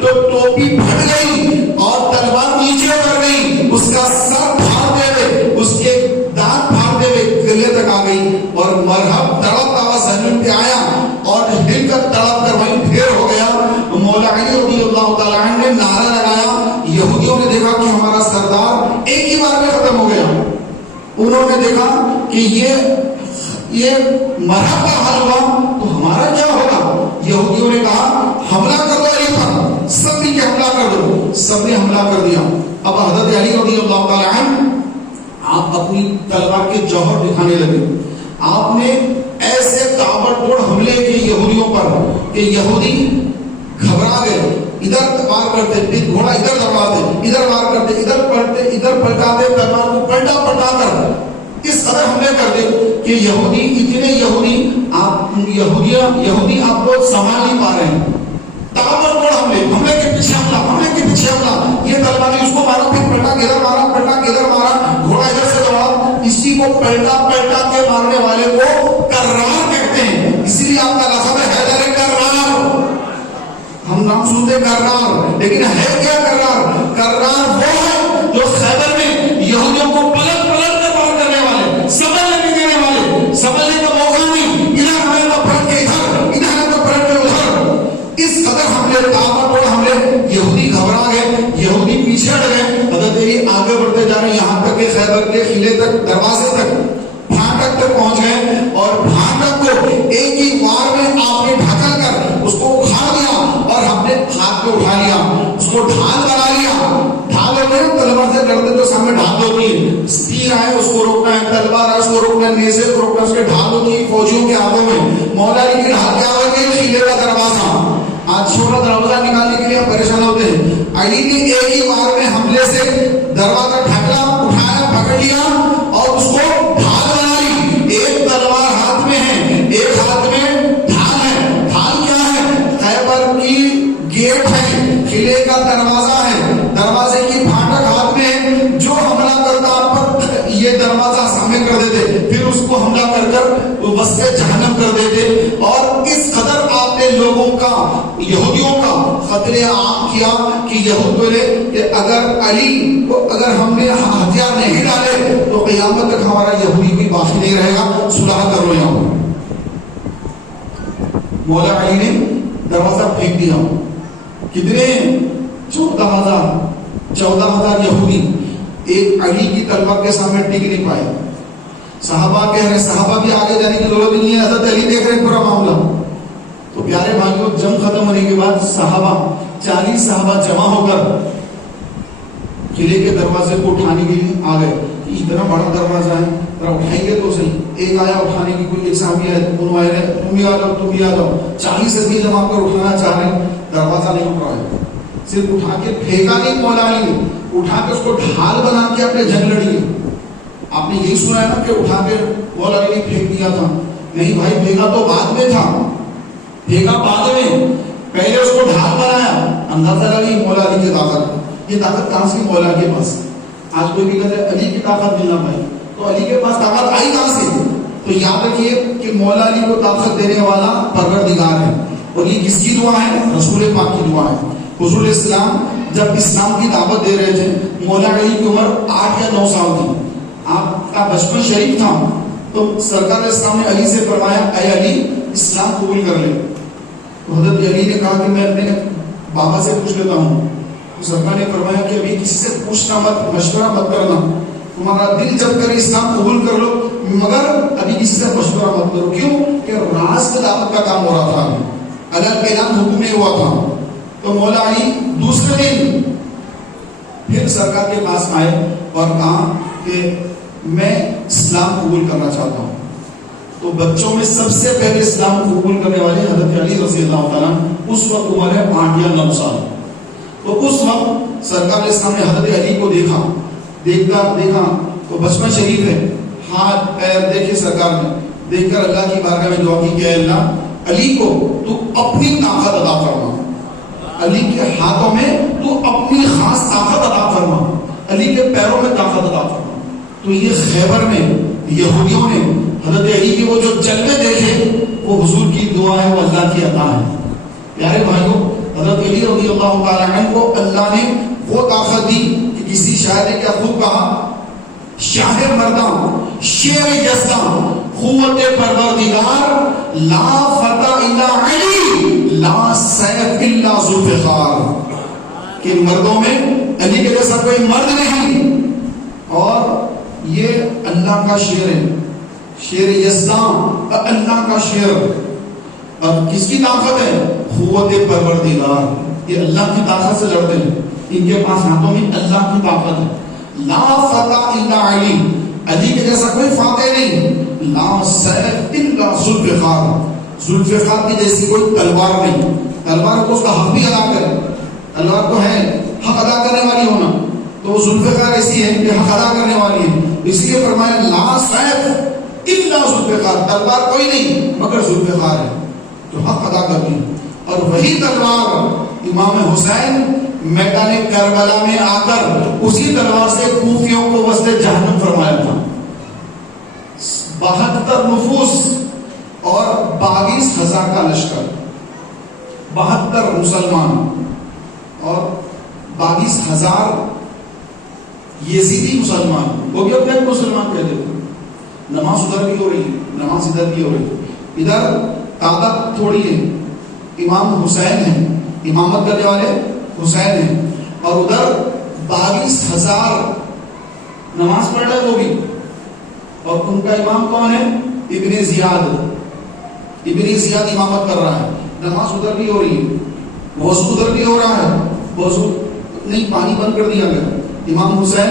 تو ٹوپی پھٹ گئی اور تلوار نیچے اتر گئی، اس کا سر پھاڑتے ہوئے، اس کے دانت پھاڑتے ہوئے گلے تک آ گئی اور مرحب تڑپ آواز زمین پہ آیا اور ہل کر تڑپ کر وہیں ڈھیر ہو گیا۔ مولا علی رضی اللہ تعالیٰ عنہ نے نعرہ لگایا، یہودیوں نے دیکھا کہ ہمارا سردار ایک ہی بار میں ختم ہو گیا، انہوں نے دیکھا کہ یہ مرحب کا حل ہوا تو ہمارا کیا ہوگا؟ یہودیوں نے کہا حملہ کر دو علی پر، سب مل کے حملہ کر دو۔ سب نے حملہ کر دیا۔ اب حضرت علی رضی اللہ تعالیٰ عنہ آپ اپنی تلوار کے جوہر دکھانے لگے۔ آپ نے ایسے تابڑتوڑ حملے کیے یہودیوں پر کہ یہودی گھبرا گئے، ادھر وار کرتے، پھر گھوڑا ادھر دوڑاتے، ادھر وار کرتے، ادھر پلٹتے، ادھر پلٹاتے، تلوار کو پلٹا پلٹا کر اس قدر حملے کرتے کہ یہودی اتنے یہودی آپ کو سنبھال نہیں پا رہے ہیں۔ تابڑتوڑ حملے کے پیچھے حملہ، حملے کے پیچھے حملہ، یہ تلوار اس کو مارا، پھر پلٹا کے ادھر مارا، پلٹا کے ادھر مارا، گھوڑا ادھر سے دوڑا۔ اسی کو پلٹا پلٹا کے مارنے والے کو کرار کہتے ہیں، اسی لیے آپ کا لقب ہے حیدر کرار۔ ہم نام سنتے کرار، لیکن ہے کیا کرار؟ کرار وہ ہے جو خیبر میں یہودیوں کو پلٹ پلٹ کر وار کرنے والے، سنبھلنے نہیں دینے والے، سنبھلنے کا موقع نہیں، ادھر آئے تو پلٹ کے ادھر، ادھر آئے تو پلٹ کے ادھر۔ اس قدر حملے، تابڑتوڑ حملے، یہودی گھبرا گئے، یہودی پیچھے ہٹ گئے۔ حضرت علی آگے بڑھتے جا رہے ہیں یہاں تک کہ خیبر کے قلعے تک، دروازے تک، پھاٹک تک پہنچ گئے اور پھاٹک کو ایک ہی وار میں آپ نے ڈھکل کر اس کو اٹھا دیا اور ہم نے ہاتھ میں اٹھا لیا، اس کو ڈھال بنا لیا سامنے ڈھال ہوتی ہے، تیر آئے اس کو روکنا ہے، تلوار ہے اس کو روکنا ہے، نیزے کو روکنا ہے، اس کے ڈھال ہوتی ہے فوجیوں کے ہاتھوں میں. مولا علی کی ڈھال کیا ہوگی؟ قلعے کا دروازہ. آج چھوٹا دروازہ نکالنے کے لیے ہم پریشان ہوتے ہیں. علی نے ایک ہی وار میں حملے سے دروازہ ڈھکلا، اٹھایا، پکڑ لیا اور اس کو ڈھال بنا لی. ایک تلوار ہاتھ میں ہے، ایک ہاتھ میں ڈھال ہے. ڈھال کیا ہے؟ خیبر کی گیٹ ہے، قلعے کا دروازہ ہے، دروازے کی پھاٹک ہاتھ میں ہے. جو حملہ کرتا آپ پر یہ دروازہ سامنے کر دیتے، پھر اس کو حملہ کر کر وسط جہنم کر دیتے. اور اس قدر آپ نے لوگوں کا، یہودیوں کا خطرے عام کیا کہ یہود بولے کہ اگر علی کو اگر ہم نے ہتھیار نہیں ڈالے تو قیامت تک ہمارا یہودی بھی باقی نہیں رہے گا، صلح کرو یہاں. مولا علی نے دروازہ پھینک دیا. کتنے؟ 14,000 یہودی ایک علی کی تلوار کے سامنے ٹک نہیں پائے. صحابہ کہہ رہے، صحابہ بھی آگے جانے کی ضرورت نہیں ہے، حضرت علی دیکھ رہے پورا معاملہ. تو پیارے بھائیوں، جنگ ختم ہونے کے بعد صحابہ 40 صحابہ جمع ہو کر قلعے کے دروازے کو اٹھانے کے لیے آ گئے. اتنا بڑا دروازہ ہے، اٹھائیں گے تو صحیح. ایک آیا اٹھانے کی، کوئی ایک صحابی ہے، دونوں آئے رہے، تم بھی آ جاؤ، تم بھی آ جاؤ. 40 آدمی جمع کر اٹھانا چاہ رہے ہیں، دروازہ نہیں اٹھ رہا ہے. صرف اٹھا کے پھینکا نہیں مولا علی، اٹھا کے اس کو ڈھال بنا کے اپنے جنگ لڑی. آپ نے یہی سنا ہے نا کہ اٹھا کے مولا علی نے پھینک دیا تھا. نہیں بھائی، پھینکا تو بعد میں تھا، پھینکا بعد میں، پہلے اس کو ڈھال بنایا. اندازہ لگی مولا علی کی طاقت. یہ طاقت کہاں سے؟ مولا کے پاس. آج کوئی بھی کہتے ہیں علی کی طاقت ملنا پائے، تو علی کے پاس طاقت آئی کہاں سے؟ تو یاد رکھیے کہ مولا علی کو طاقت دینے والا پروردگار ہے. اور یہ کس کی دعا ہے؟ رسول پاک کی دعا ہے. حضور اسلام جب اسلام کی دعوت دے رہے تھے، مولا علی کی عمر 8 یا 9 سال تھی. آپ کا بچپن شریف تھا. تو سرکار اسلام نے علی سے فرمایا، اے علی اسلام قبول کر لے. تو حضرت علی نے کہا کہ میں اپنے بابا سے پوچھ لیتا ہوں. تو سرکار نے فرمایا کہ ابھی کسی سے پوچھنا مت، مشورہ مت کرنا. تمہارا دل جب کرے اسلام قبول کر لو، مگر ابھی کسی سے مشورہ مت کرو. کیوں؟ کہ راز کی دعوت کا کام ہو رہا تھا، الگ اعلان حکم نہیں ہوا تھا. تو مولا علی دوسرے دن پھر سرکار کے پاس آئے اور کہا کہ میں اسلام قبول کرنا چاہتا ہوں. تو بچوں میں سب سے پہلے اسلام قبول کرنے والے حضرت علی رضی اللہ تعالیٰ. اس وقت عمر ہے 8 یا 9 سال. تو اس وقت سرکار اسلام نے حضرت علی کو دیکھا تو بچپن شریف ہے، ہاتھ پیر دیکھے سرکار نے. دیکھ کر اللہ کی بارگاہ میں دعا کی کہ اے اللہ، علی کو تو اپنی طاقت عطا فرما. علی کے ہاتھوں میں تو اپنی خاص طاقت عطا فرما، علی کے پیروں میں طاقت عطا فرما. تو یہ خیبر میں یہودیوں نے حضرت علی کے وہ جو جلوے دیکھے، وہ حضور کی دعا ہے، وہ اللہ کی عطا ہے. پیارے بھائیوں، حضرت علی رضی اللہ تعالیٰ عنہ کو اللہ نے وہ طاقت دی کہ کسی شاعر نے کیا خوب کہا، شاہ مرداں شیر یزداں قوت پروردگار، لا فتح الا علی لا سیف الا ذوالفقار. کہ مردوں میں علی کے جیسا کوئی مرد نہیں، اور یہ اللہ کا شیر ہے، شیر یزداں، اللہ کا شیر. اور کس کی طاقت ہے؟ قوت پروردگار. یہ اللہ کی طاقت سے لڑتے ہیں، ان کے پاس ہاتھوں میں اللہ کی طاقت ہے. لا فتح الا علی، علی کے جیسا کوئی فاتح نہیں. لا سیف الا ذوالفقار، ذوالفقار کی جیسی کوئی تلوار نہیں. تلوار کو اس کا حق بھی ادا کرے، تلوار تو ہے حق ادا کرنے والی ہونا، تو وہ ذوالفقار ایسی ہے کہ حق ادا کرنے والی ہے. اس لیے فرمایا لا سیف الا ذوالفقار، تلوار کوئی نہیں مگر ذوالفقار ہے جو حق ادا کرتی. اور وہی تلوار امام حسین میدان کربلا میں آ کر اسی تلوار سے کوفیوں کو وسط جہنم فرمایا تھا. 72 نفوس اور 22,000 کا لشکر، 72 مسلمان اور 22,000 یزیدی مسلمان. وہ بھی اپنے مسلمان کہتے تھے. نماز ادھر بھی ہو رہی ہے، نماز ادھر بھی ہو رہی ہے. ادھر تعداد تھوڑی ہے، امام حسین ہیں، امامت کرنے والے حسین ہیں، اور ادھر 22,000 نماز پڑھ رہے وہ بھی. اور ان کا امام کون ہے؟ ابن زیاد. ابن زیاد امامت کر رہا ہے. نماز ادھر بھی ہو رہی ہے، وضو ادھر بھی ہو رہا ہے. وضو نہیں، پانی بند کر دیا گیا. امام حسین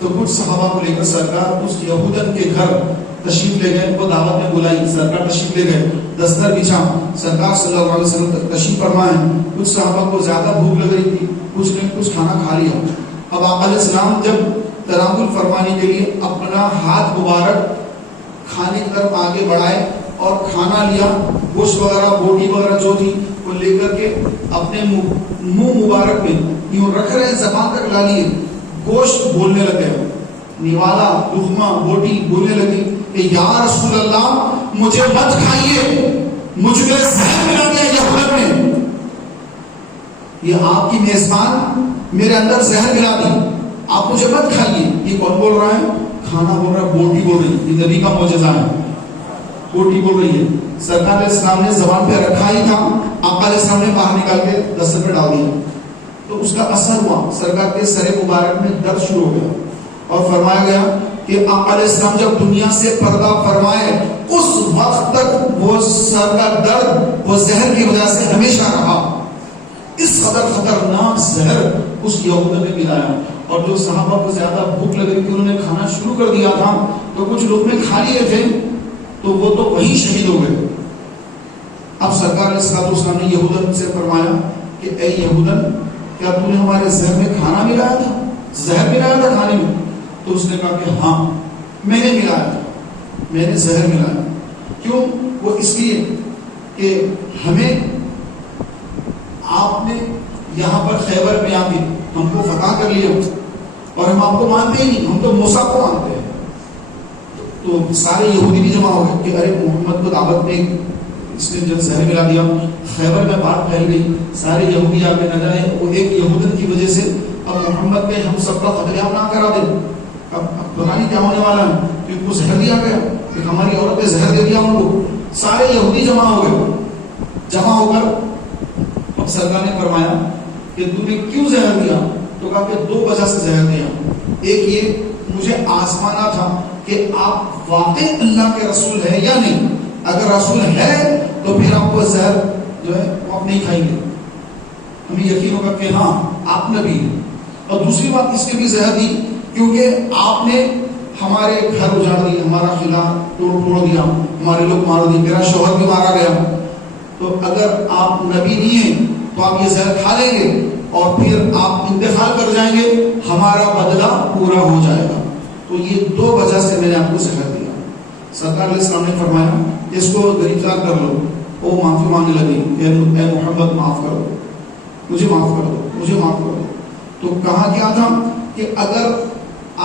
تو کچھ صحابہ کو لے کر سرکار اس یہودن کے گھر تشریف لے گئے، وہ دعوت میں بلائی، سرکار تشریف لے گئے، دستر بچھا، سرکار صلی اللہ علیہ وسلم تشریف فرمائے۔ کچھ صحابہ کو زیادہ بھوک لگ رہی تھی، کچھ نے کچھ کھانا کھا لیا۔ اب آقا علیہ السلام جب تناول فرمانے کے لیے اپنا ہاتھ مبارک کھانے کی طرف آگے بڑھائے اور کھانا لیا، گوشت وغیرہ بوٹی وغیرہ جو تھی وہ لے کر کے اپنے منہ مبارک میں یوں رکھ رہے، زبان تک لا لیے، گوشت بولنے لگے، نوالا لقمہ بوٹی بولنے لگی کہ یا رسول اللہ مجھے مت کھائیے، مجھے زہر ملا دیا یہودیوں نے، یہ آپ کی میزبان میرے اندر زہر ملا دی، آپ مجھے مت کھائیے۔ یہ کون بول رہا ہے؟ کھانا بول رہا ہے، بوٹی بول رہی ہے، یہ نبی کا معجزہ ہے، بوٹی بول رہی ہے۔ سرکار علیہ السلام نے زبان پہ رکھا ہی تھا، آقا علیہ السلام نے باہر نکال کے دستر پہ ڈال دیا، تو اس کا اثر ہوا، سرکار کے سر مبارک میں درد شروع ہو گیا، اور فرمایا گیا کہ آقا علیہ السلام جب دنیا سے پردہ فرمائے اس وقت تک وہ سر کا درد وہ زہر کی وجہ سے ہمیشہ رہا۔ اس قدر خطرناک زہر اس یہودی نے ملایا، اور جو صحابہ کو زیادہ بھوک لگ رہی تھی انہوں نے کھانا شروع کر دیا تھا، تو کچھ لوگ میں کھا لیے تھے تو وہ تو وہیں شہید ہو گئے۔ اب سرکار علیہ السلام نے یہودن سے فرمایا کہ اے یہودن، کیا تم نے ہمارے زہر میں کھانا ملایا تھا، زہر ملایا تھا کھانے میں؟ تو اس نے کہا کہ ہاں میں نے ملایا تھا، میں نے زہر ملایا۔ کیوں؟ وہ اس لیے کہ ہمیں آپ نے یہاں پر خیبر میں آ کے ہم کو فتح کر لیا، اور ہم آپ کو مانتے ہی نہیں، ہم تو موسیٰ کو مانتے ہیں۔ تو سارے یہودی بھی جمع ہو گئے کہ ارے محمد کو دعوت میں اس نے جب زہر ملا دیا، خیبر میں بات پھیل گئی، سارے یہودی آگے نہ جائے، وہ ایک یہودن کی وجہ سے اب محمد پہ ہم سب کا قتل عام نہ کرا دیں، اب پتہ نہیں کیا ہونے والا ہے، کہ ان کو زہر دیا گیا، کہ ہماری عورت پہ زہر دے دیا ان کو۔ سارے یہودی جمع ہو گئے، جمع ہو کر اب سرکار نے فرمایا کہ تم نے کیوں زہر دیا؟ تو کہا کہ دو وجہ سے زہر دیا، ایک یہ مجھے آزمانا تھا کہ آپ واقعی اللہ کے رسول ہے یا نہیں، اگر رسول ہے تو پھر آپ کو زہر جو ہے وہ آپ نہیں کھائیں گے، ہمیں یقین ہوگا کہ ہاں آپ نبی ہیں۔ اور دوسری بات اس کے بھی زہر دی کیونکہ آپ نے ہمارے گھر اجاڑ دیے، ہمارا قلعہ توڑ پھوڑ دیا، ہمارے لوگ مار دیے، میرا شوہر بھی مارا گیا، تو اگر آپ نبی نہیں ہیں تو آپ یہ زہر کھا لیں گے اور پھر آپ انتقال کر جائیں گے، ہمارا بدلہ پورا ہو جائے گا۔ تو یہ دو وجہ سے میں نے آپ کو زہر دیا۔ سرکار علیہ السلام نے فرمایا اس کو گرفتار کر لو۔ وہ معافی مانگنے لگی کہ اے محمد معاف کر دو، مجھے معاف کر دو، مجھے معاف کر دو۔ تو کہا کیا تھا کہ اگر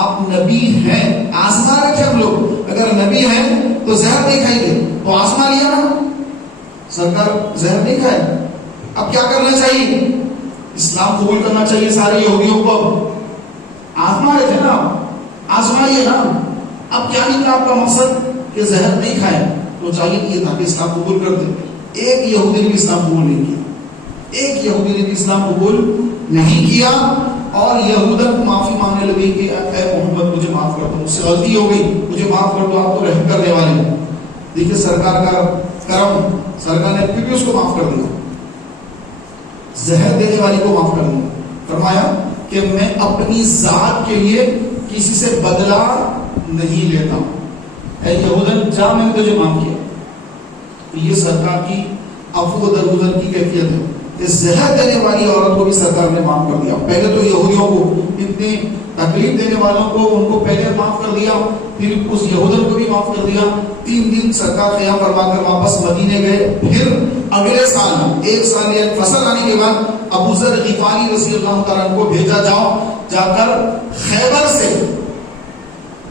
آپ نبی ہیں، آزما رکھے ہم لوگ، اگر نبی ہیں تو زہر نہیں کھائیں گے، تو آزما لیا نا، سرکار زہر نہیں کھائے۔ اب کیا کرنا چاہیے؟ اسلام قبول کرنا چاہیے سارے یہودیوں کو۔ آزما رہے تھے نا، آزمائیے نا۔ اب کیا نکلا آپ کا مقصد کہ زہر نہیں کھائے، تو چاہیے یہ تھا کہ اسلام قبول کر دے۔ ایک یہودی نے بھی اسلام قبول نہیں کیا، ایک یہودی نے بھی اسلام قبول نہیں کیا، اور یہودن کو معافی مانگنے لگی کہ اے محمد مجھے معاف کر دو، مجھ سے غلطی ہو گئی، مجھے معاف کر دو، آپ تو رحم کرنے والے ہیں۔ دیکھیے سرکار کا کرم، سرکار نے پھر بھی اس کو معاف کر دیا، زہر دینے والی کو معاف کر دیا۔ فرمایا کہ میں اپنی ذات کے لیے کسی سے بدلہ نہیں لیتا، اے یہودن جا میں نے تجھے معاف کیا۔ تو یہ سرکار کی عفو و درگزر کی کیفیت ہے کہ زہر دینے والی عورت کو بھی سرکار نے معاف کر دیا۔ پہلے تو یہودیوں کو، اتنی تکلیف دینے والوں کو ان کو پہلے معاف کر دیا، پھر اس یہودن کو بھی معاف کر دیا۔ 3 دن سرکار قیام فرما کر واپس مدینے گئے۔ پھر اگلے سال 1 سال یا فصل آنے کے بعد ابو ذر غفاری رضی اللہ تعالیٰ عنہ کو بھیجا، جاؤ جا کر خیبر سے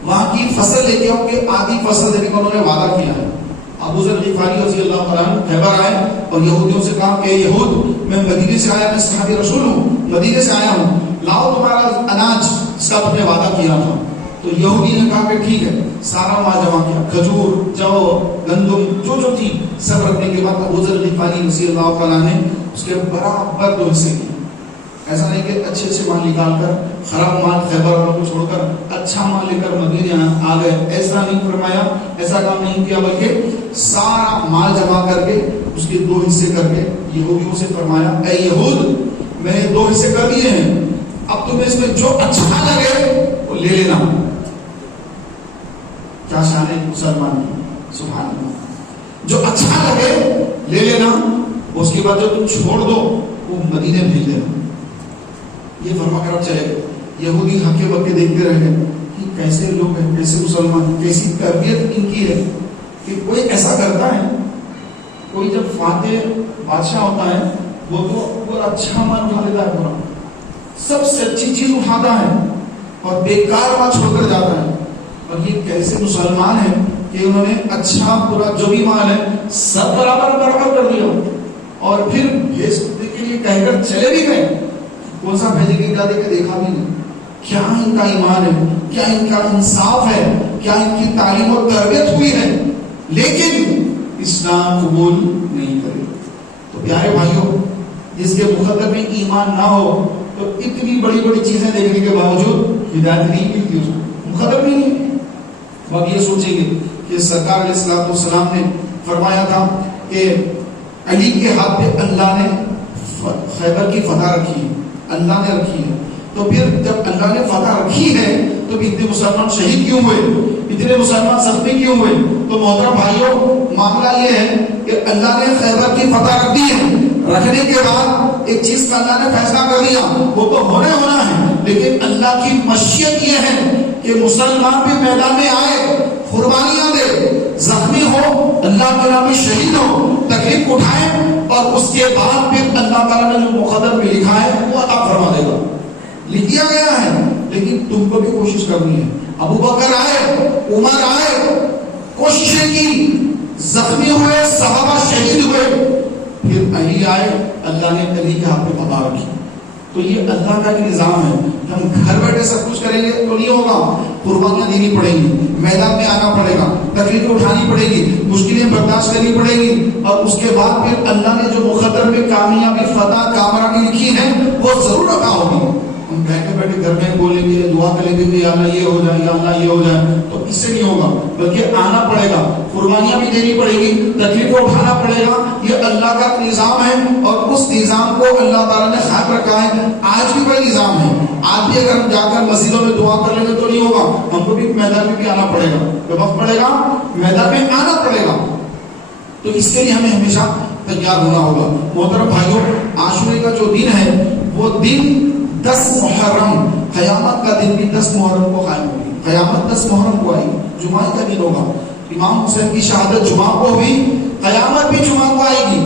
وہاں کی فصل لے کے آؤ، کہ آدھی فصل دینے کا انہوں نے وعدہ کیا ہے۔ ابو ذر غفاری رضی اللہ تعالیٰ عنہ خیبر آئے اور یہودیوں سے کہا کہ یہود میں مدینے سے آیا، میں صحابی رسول ہوں، مدینے سے آیا ہوں، لاؤ تمہارا اناج جس کا تم نے وعدہ کیا تھا۔ تو یہودی نے کہا کہ ٹھیک ہے، سارا مال جمع کیا، کھجور، جو، گندم، جو تھی سب رکھنے کے بعد ابو ذر غفاری رضی اللہ تعالیٰ نے اس کے برابر 2 حصے کیے۔ ایسا نہیں کہ اچھے اچھے مال نکال کر خراب مال خیبر والوں کو چھوڑ کر اچھا مال لے کر مدینے آ گئے، ایسا نہیں فرمایا، ایسا کام نہیں کیا، بلکہ سارا مال جمع کر کے اس کے 2 حصے کر کے یہودیوں سے فرمایا اے یہود میں نے 2 حصے کر دیے ہیں، اب تمہیں اس میں جو اچھا لگے لے لینا. کیا شان ہے مسلمان کی, سبحان اللہ. جو اچھا لگے لے لینا, اس کے بعد جو تم چھوڑ دو وہ مدینے بھیج دینا. یہ فرما کر اب چلے گئے. یہودی ہکے بکے دیکھتے رہے کہ کیسے لوگ ہیں, کیسے مسلمان, کیسی تربیت ان کی ہے کہ کوئی ایسا کرتا ہے. کوئی جب فاتح بادشاہ ہوتا ہے وہ تو پورا اچھا مال اٹھا لیتا ہے, پورا سب سے اچھی چیز اٹھاتا ہے اور بیکار مال چھوڑ کر جاتا ہے. اور یہ کیسے مسلمان ہیں کہ انہوں نے اچھا پورا جو بھی مال ہے سب برابر برابر کر دیا اور پھر بھیجنے کے لیے کہہ کر چلے بھی گئے. کون سا بھیجے گی جا دے کے دیکھا بھی نہیں. کیا ان کا ایمان ہے, کیا ان کا انصاف ہے, کیا ان کی تعلیم اور تربیت ہوئی ہے, لیکن اسلام قبول نہیں کرے. تو پیارے بھائیوں, جس کے مقدر میں ایمان نہ ہو تو اتنی بڑی بڑی چیزیں دیکھنے کے باوجود ہدایت نہیں ملتی, اس کو مقدر بھی نہیں. تو اب یہ سوچیں گے کہ سرکار علیہ الصلوۃ والسلام نے فرمایا تھا کہ علی کے ہاتھ پہ اللہ نے خیبر کی فتح رکھی ہے, اللہ نے رکھی ہے. تو پھر جب اللہ نے فتح رکھی ہے تو اتنے مسلمان شہید کیوں ہوئے, اتنے مسلمان زخمی کیوں ہوئے؟ تو محترم بھائیوں, معاملہ یہ ہے کہ اللہ نے خیبر کی فتح رکھ دی ہے. رکھنے کے بعد ایک چیز کا اللہ نے فیصلہ کر دیا, وہ تو ہونا ہے, لیکن اللہ کی مشیت یہ ہے کہ مسلمان بھی میدان میں آئے, قربانیاں دے, زخمی ہو, اللہ کے نام میں شہید ہو, تکلیف اٹھائے, اور اس کے بعد پھر اللہ تعالیٰ نے جو مقدر میں لکھا ہے وہ عطا فرما دے گا. لکھ دیا گیا ہے, لیکن تم کو بھی کوشش کرنی ہے. ابو بکر آئے, عمر آئے, کوششیں کی, زخمی ہوئے, صحابہ شہید ہوئے, پھر علی آئے, اللہ نے علی کے ہاتھ میں فتح رکھی. تو یہ اللہ کا ایک نظام ہے. ہم گھر بیٹھے سب کچھ کریں گے تو نہیں ہوگا. قربانیاں دینی پڑیں گی, میدان میں آنا پڑے گا, تکلیفیں اٹھانی پڑے گی, مشکلیں برداشت کرنی پڑے گی, اور اس کے بعد پھر اللہ نے جو مقدر میں کامیابی, فتح, کامرانی لکھی ہے وہ ضرور عطا ہوگی. ہم بیٹھے بیٹھے گھر میں بولیں گے, دعا کریں گے کہ یا اللہ یہ ہو جائے, یا اللہ یہ ہو جائے, تو اس سے نہیں ہوگا. بلکہ آنا پڑے گا, قربانیاں بھی دینی پڑے گی, تکلیفیں اٹھانا پڑے گا. یہ اللہ کا نظام ہے, اور اس نظام کو اللہ تعالیٰ نے قائم رکھا ہے. آج بھی کوئی نظام ہے. آج بھی اگر ہم جا کر مسجدوں میں دعا کر لیں گے تو نہیں ہوگا, ہم کو بھی میدان میں بھی آنا پڑے گا. جب وقت پڑے گا میدان میں آنا پڑے گا. تو اس کے لیے ہمیں ہمیشہ تیار ہونا ہوگا. محترم بھائیوں, عاشورے کا جو دن ہے وہ دن 10 محرم, قیامت کا دن بھی 10 محرم کو قائم ہوگی. قیامت 10 محرم کو آئی, جمعہ کا دن ہوگا. امام حسین کی شہادت جمعہ کو ہوئی, قیامت بھی جمعہ کو آئے گی,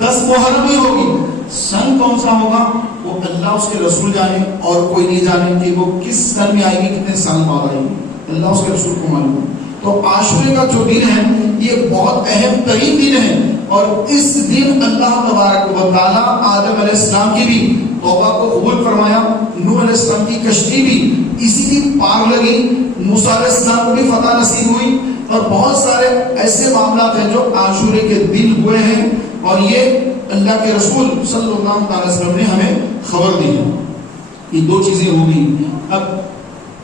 10 محرم ہی ہوگی. سن کون سا ہوگا وہ اللہ اس کے رسول جانے, اور کوئی نہیں جانے کہ وہ کس سن میں آئے گی, کتنے سال بعد آئے گی, اللہ اس کے رسول کو معلوم. تو عاشورے کا جو دن ہے یہ بہت اہم ترین دن ہے, اور اس دن اللہ تبارک و تعالیٰ آدم علیہ السلام کی بھی توبہ کو قبول فرمایا. نوح علیہ السلام کی کشتی بھی اسی دن پار لگی, موسیٰ علیہ السلام کو بھی فتح نصیب ہوئی, اور بہت سارے ایسے معاملات ہیں جو عاشورے کے دن ہوئے ہیں, اور یہ اللہ کے رسول صلی اللہ علیہ وسلم نے ہمیں خبر دی ہے. یہ دو چیزیں ہوگی. اب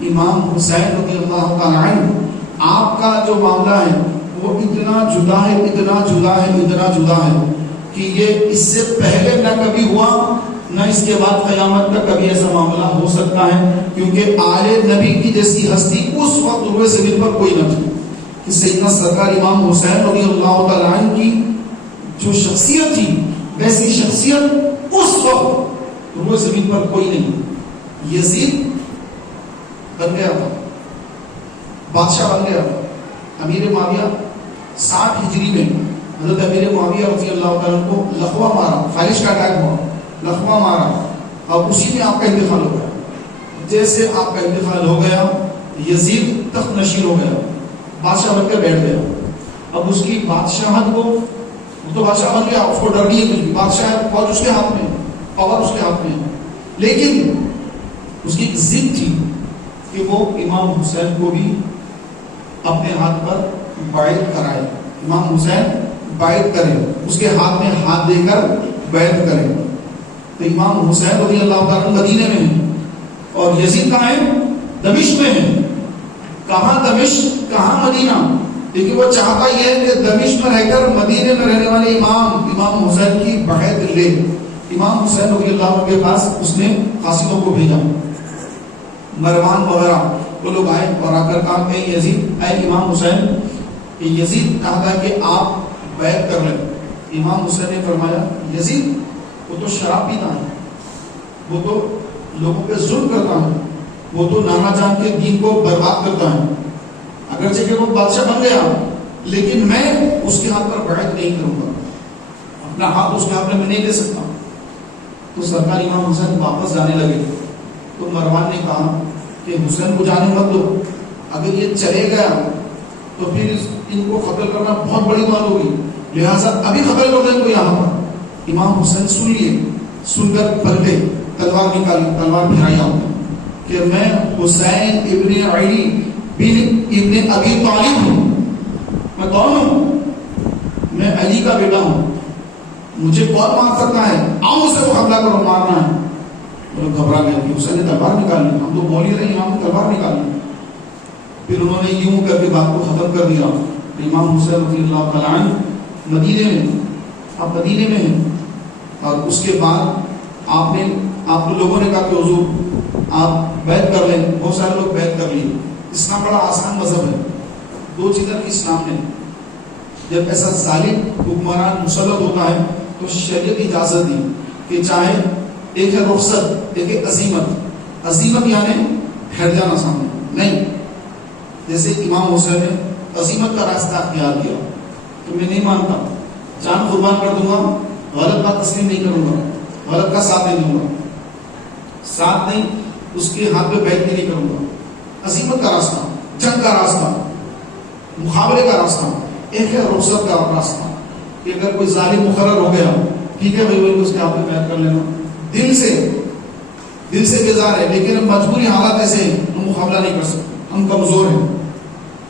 امام حسین رضی اللہ تعالیٰ عنہ, آپ کا جو معاملہ ہے وہ اتنا جدا ہے, اتنا جدا ہے, اتنا جدا ہے کہ یہ اس سے پہلے نہ کبھی ہوا, نہ اس کے بعد قیامت کا کبھی ایسا معاملہ ہو سکتا ہے, کیونکہ آل نبی کی جیسی ہستی اس وقت روئے زمین پر کوئی نہ تھی. کہ سیدنا سرکار امام حسین رضی اللہ تعالیٰ عنہ کی جو شخصیت تھی ویسی شخصیت اس وقت روئے زمین پر کوئی نہیں. یزید بن گیا تھا, بادشاہ بن گیا تھا. امیر معاویہ 60 ہجری میں حضرت امیر معاویہ رضی اللہ تعالیٰ کو لقوہ مارا, خارش کا اٹیک ہوا, لقوہ مارا, اور اسی میں آپ کا انتقال ہو گیا. جیسے آپ کا انتقال ہو گیا یزید تخت نشین ہو گیا, بادشاہ بن کر بیٹھ گیا. اب اس کی بادشاہت کو, وہ تو بادشاہ بن گیا, اس کو ڈر نہیں ہے کچھ بھی, بادشاہ فوج اس کے ہاتھ میں, پاور اس کے ہاتھ میں, لیکن اس کی ایک ضد تھی کہ وہ امام حسین کو بھی اپنے ہاتھ پر بیعت کرائے. امام حسین بیعت کرے, اس کے ہاتھ میں ہاتھ دے کر بیعت کرے. تو امام حسین رضی اللہ تعالیٰ مدینے میں ہیں, اور یزید کہاں ہے؟ دمشق میں ہے. کہاں دمشق, کہاں مدینہ, لیکن وہ چاہتا یہ ہے کہ دمشق میں رہ کر مدینے میں رہنے والے امام حسین کی بیعت لے. امام حسین رضی اللہ عنہ کے پاس اس نے قاصدوں کو بھیجا. مروان وغیرہ وہ لوگ آئے اور آ کر کہا اے یزید، اے امام حسین، کہ یزید کہا تھا کہ آپ بیعت کر لیں۔ امام حسین نے فرمایا یزید وہ تو شراب پیتا ہے، وہ تو لوگوں پہ ظلم کرتا ہے، وہ تو نانا جان کے دین کو برباد کرتا ہے، اگرچہ کہ وہ بادشاہ بن گیا لیکن میں اس کے ہاتھ پر بیعت نہیں کروں گا، اپنا ہاتھ اس کے ہاتھ میں نہیں دے سکتا۔ تو سرکار امام حسین واپس جانے لگے تو مروان نے کہا کہ حسین کو جانے مت دو، اگر یہ چلے گیا تو پھر ان کو قتل کرنا بہت بڑی بات ہوگی، لہٰذا ابھی قتل کر دیں کو یہاں پر۔ امام حسین سن لیے، سن کر پلٹے، تلوار نکالی، تلوار پھیرائی آپ نے کہ میں حسین ابن علی بن ابن ابی طالب ہوں، میں کون ہوں؟ میں علی کا بیٹا ہوں، مجھے کون مار سکتا ہے؟ آؤ اسے مقابلہ کرو، مارنا ہے۔ وہ گھبرا گئے کہ حسین نے تلوار نکال لی، ہم تو بول ہی رہے امام نے تلوار نکال لی۔ پھر انہوں نے یوں کر کے بات کو ختم کر دیا۔ امام حسین رضی اللہ تعالیٰ عنہ مدینے میں، آپ مدینے میں ہیں، اور اس کے بعد آپ لوگوں نے کہا کہ حضور آپ بیعت کر لیں، بہت سارے لوگ بیعت کر لیے۔ اسلام بڑا آسان مذہب ہے، دو چیزیں کی اسلام نے، جب ایسا ظالم حکمران مسلط ہوتا ہے تو شریعت اجازت دی کہ چاہے ایک ہے رخصت، ایک ہے عزیمت۔ عزیمت یعنی ٹھہر جانا سامنے نہیں، جیسے امام حسین نے عزیمت کا راستہ اختیار کیا کہ میں نہیں مانتا، جان قربان کر دوں گا، غلط بات تسلیم نہیں کروں گا، غلط کا ساتھ نہیں دوں گا، ساتھ نہیں اس کے ہاتھ پہ بیعت نہیں کروں گا۔ عزیمت کا راستہ، جنگ کا راستہ، مقابلے کا راستہ۔ ایک ہے رخصت کا راستہ کہ اگر کوئی ظالم مقرر ہو گیا، ٹھیک ہے بھائی وہی اس کے ہاتھ پہ بیعت کر لینا، دل سے بیزار ہے لیکن مجبوری حالات ایسے ہیں ہم مقابلہ نہیں کر سکتے، ہم کمزور ہیں،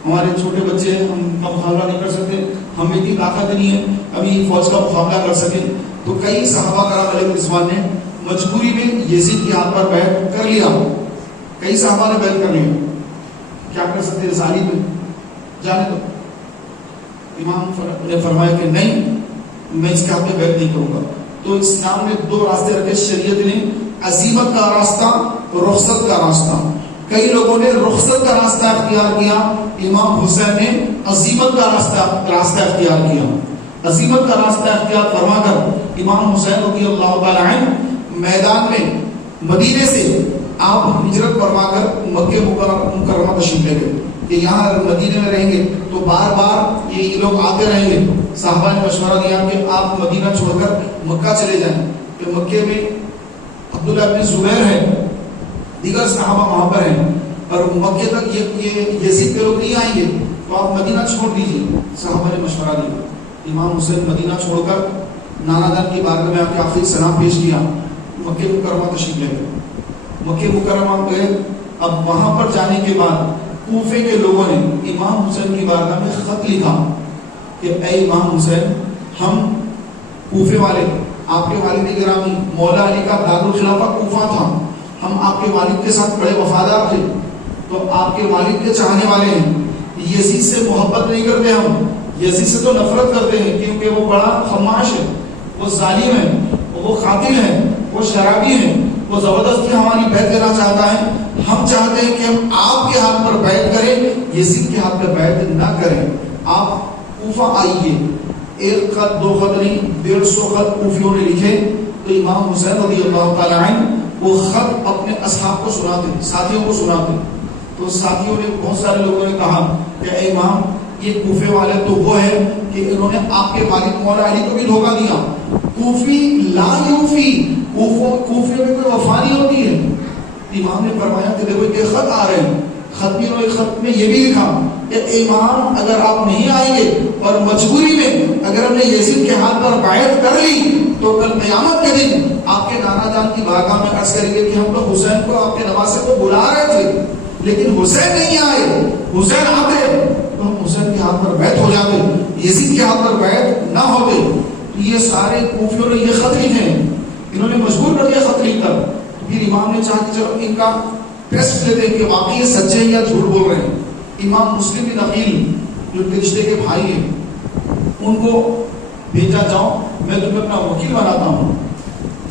ہمارے چھوٹے بچے ہیں، ہم کا مقابلہ نہیں کر سکتے، ہمیں اتنی طاقت نہیں ہے ابھی فوج کا مقابلہ کر سکیں۔ تو کئی صحابہ کرام علیہ الرضوان نے مجبوری میں یزید کے ہاتھ پر بیعت کر لیا، کئی صحابہ نے بیعت کر لیا، کیا کر سکتے ظالم میں جانے دو۔ امام نے فرمایا کہ نہیں، میں اس کے ہاتھ میں بیعت نہیں کروں گا۔ تو اسلام نے دو راستے رکھے، شریعت نے عزیمت کا راستہ، رخصت کا راستہ۔ کئی لوگوں نے رخصت کا راستہ اختیار کیا، امام حسین نے عزیمت کا راستہ اختیار کیا۔ عزیمت کا راستہ اختیار فرما کر امام حسین رضی اللہ تعالی عنہ میدان میں مدینے سے آپ ہجرت فرما کر مکہ مکرمہ تشریف لے گئے کہ یہاں مدینے میں رہیں گے تو بار بار یہ لوگ آتے رہیں گے۔ صحابہ نے مشورہ دیا کہ آپ مدینہ چھوڑ کر مکہ چلے جائیں، کہ مکے میں عبداللہ ابن زبیر ہے، دیگر صحابہ وہاں پر ہیں، اور مکے تک یہ یزید کے لوگ نہیں آئیں گے تو آپ مدینہ چھوڑ دیجیے۔ صحابہ نے مشورہ دیا، امام حسین مدینہ چھوڑ کر نانا جان کی بارگاہ میں آ کے آخری سلام پیش کیا، مکہ مکرمہ تشریف لے گئے۔ مکہ مکرمہ گئے، اب وہاں پر جانے کے بعد کوفے کے لوگوں نے امام حسین کی بارگاہ میں خط لکھا کہ اے امام حسین، ہم کوفے والے، آپ کے والد گرامی مولا علی کا دارالخلافہ کوفہ تھا، ہم آپ کے والد کے ساتھ بڑے وفادار تھے، تو آپ کے والد کے چاہنے والے ہیں، یزید سے محبت نہیں کرتے، ہم یزید سے تو نفرت کرتے ہیں کیونکہ وہ بڑا خماش ہے، وہ ظالم ہے، وہ قاتل ہے، وہ شرابی ہے، وہ زبردستی ہماری بیعت دینا چاہتا ہے۔ ہم چاہتے ہیں کہ ہم آپ کے ہاتھ پر بیعت کریں، یزید کے ہاتھ پر بیعت نہ کریں۔ آپ کوفہ آئیے۔ ایک خط، دو خط نہیں، 150 خط کوفیوں نے لکھے۔ تو امام حسین رضی اللہ تعالی عنہ وہ خط اپنے اصحاب کو سناتے، ساتھیوں کو سناتے۔ تو ساتھیوں نے، بہت سارے لوگوں نے کہا کہ اے امام، یہ کوفے والے تو وہ ہیں کہ انہوں نے آپ کے والد مولا علی کو بھی دھوکہ دیا۔ کوفی لا یوفی، کوفے میں کوئی وفا نہیں ہوتی ہے۔ امام نے فرمایا کہ دیکھو یہ خط آ رہے ہیں، خط میں یہ بھی لکھا کہ امام اگر آپ نہیں آئیں گے اور مجبوری میں اگر ہم نے یزید کے ہاتھ پر بیعت کر لی تو کل قیامت کے دن آپ کے نانا جان کی بارگاہ میں عرض کریں گے کہ ہم تو حسین کو، آپ کے نواسے کو بلا رہے تھے لیکن حسین نہیں آئے، حسین آتے تو ہم حسین کے ہاتھ پر بیعت ہو جاتے، یزید کے ہاتھ پر بیعت نہ ہوتے۔ تو یہ سارے کوفیوں نے یہ خط لکھے ہیں، انہوں نے مجبور کر دیا خط لکھ کر۔ پھر امام نے چاہا کہ چلو ان کا ٹیسٹ لیتے ہیں کہ واقعی یہ سچے ہیں یا جھوٹ بول رہے ہیں۔ امام مسلم بن عقیل جو ان کے رشتے کے بھائی ہیں، ان کو بھیجا، جاؤ میں تمہیں اپنا وکیل بناتا ہوں،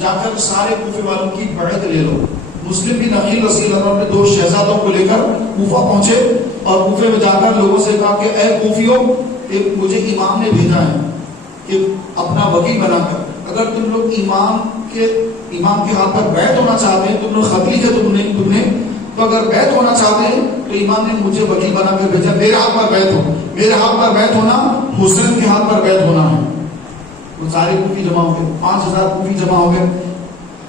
جا کر سارے کوفے والوں کی بیعت لے لو، مسلم بن عقیل رضی اللہ عنہ نے 2 شہزادوں کو لے کر کوفہ پہنچے اور کوفے میں جا کر لوگوں سے کہا کہ اے کوفیوں، کہ مجھے امام نے بھیجا ہے کہ اپنا وکیل بنا کر اگر تم لوگ امام کے ہاتھ پر بیعت ہونا چاہتے ہیں، تم لوگ خط لکھے تم نے تو اگر بیعت ہونا چاہتے ہیں تو امام نے مجھے وکیل بنا کر بھیجا، میرے ہاتھ پر بیعت ہو، میرے ہاتھ پر بیعت ہونا حسین کے ہاتھ پر بیعت ہونا ہے۔ وہ سارے کوفی جمع ہو گئے، 5000 کوفی جمع ہو گئے،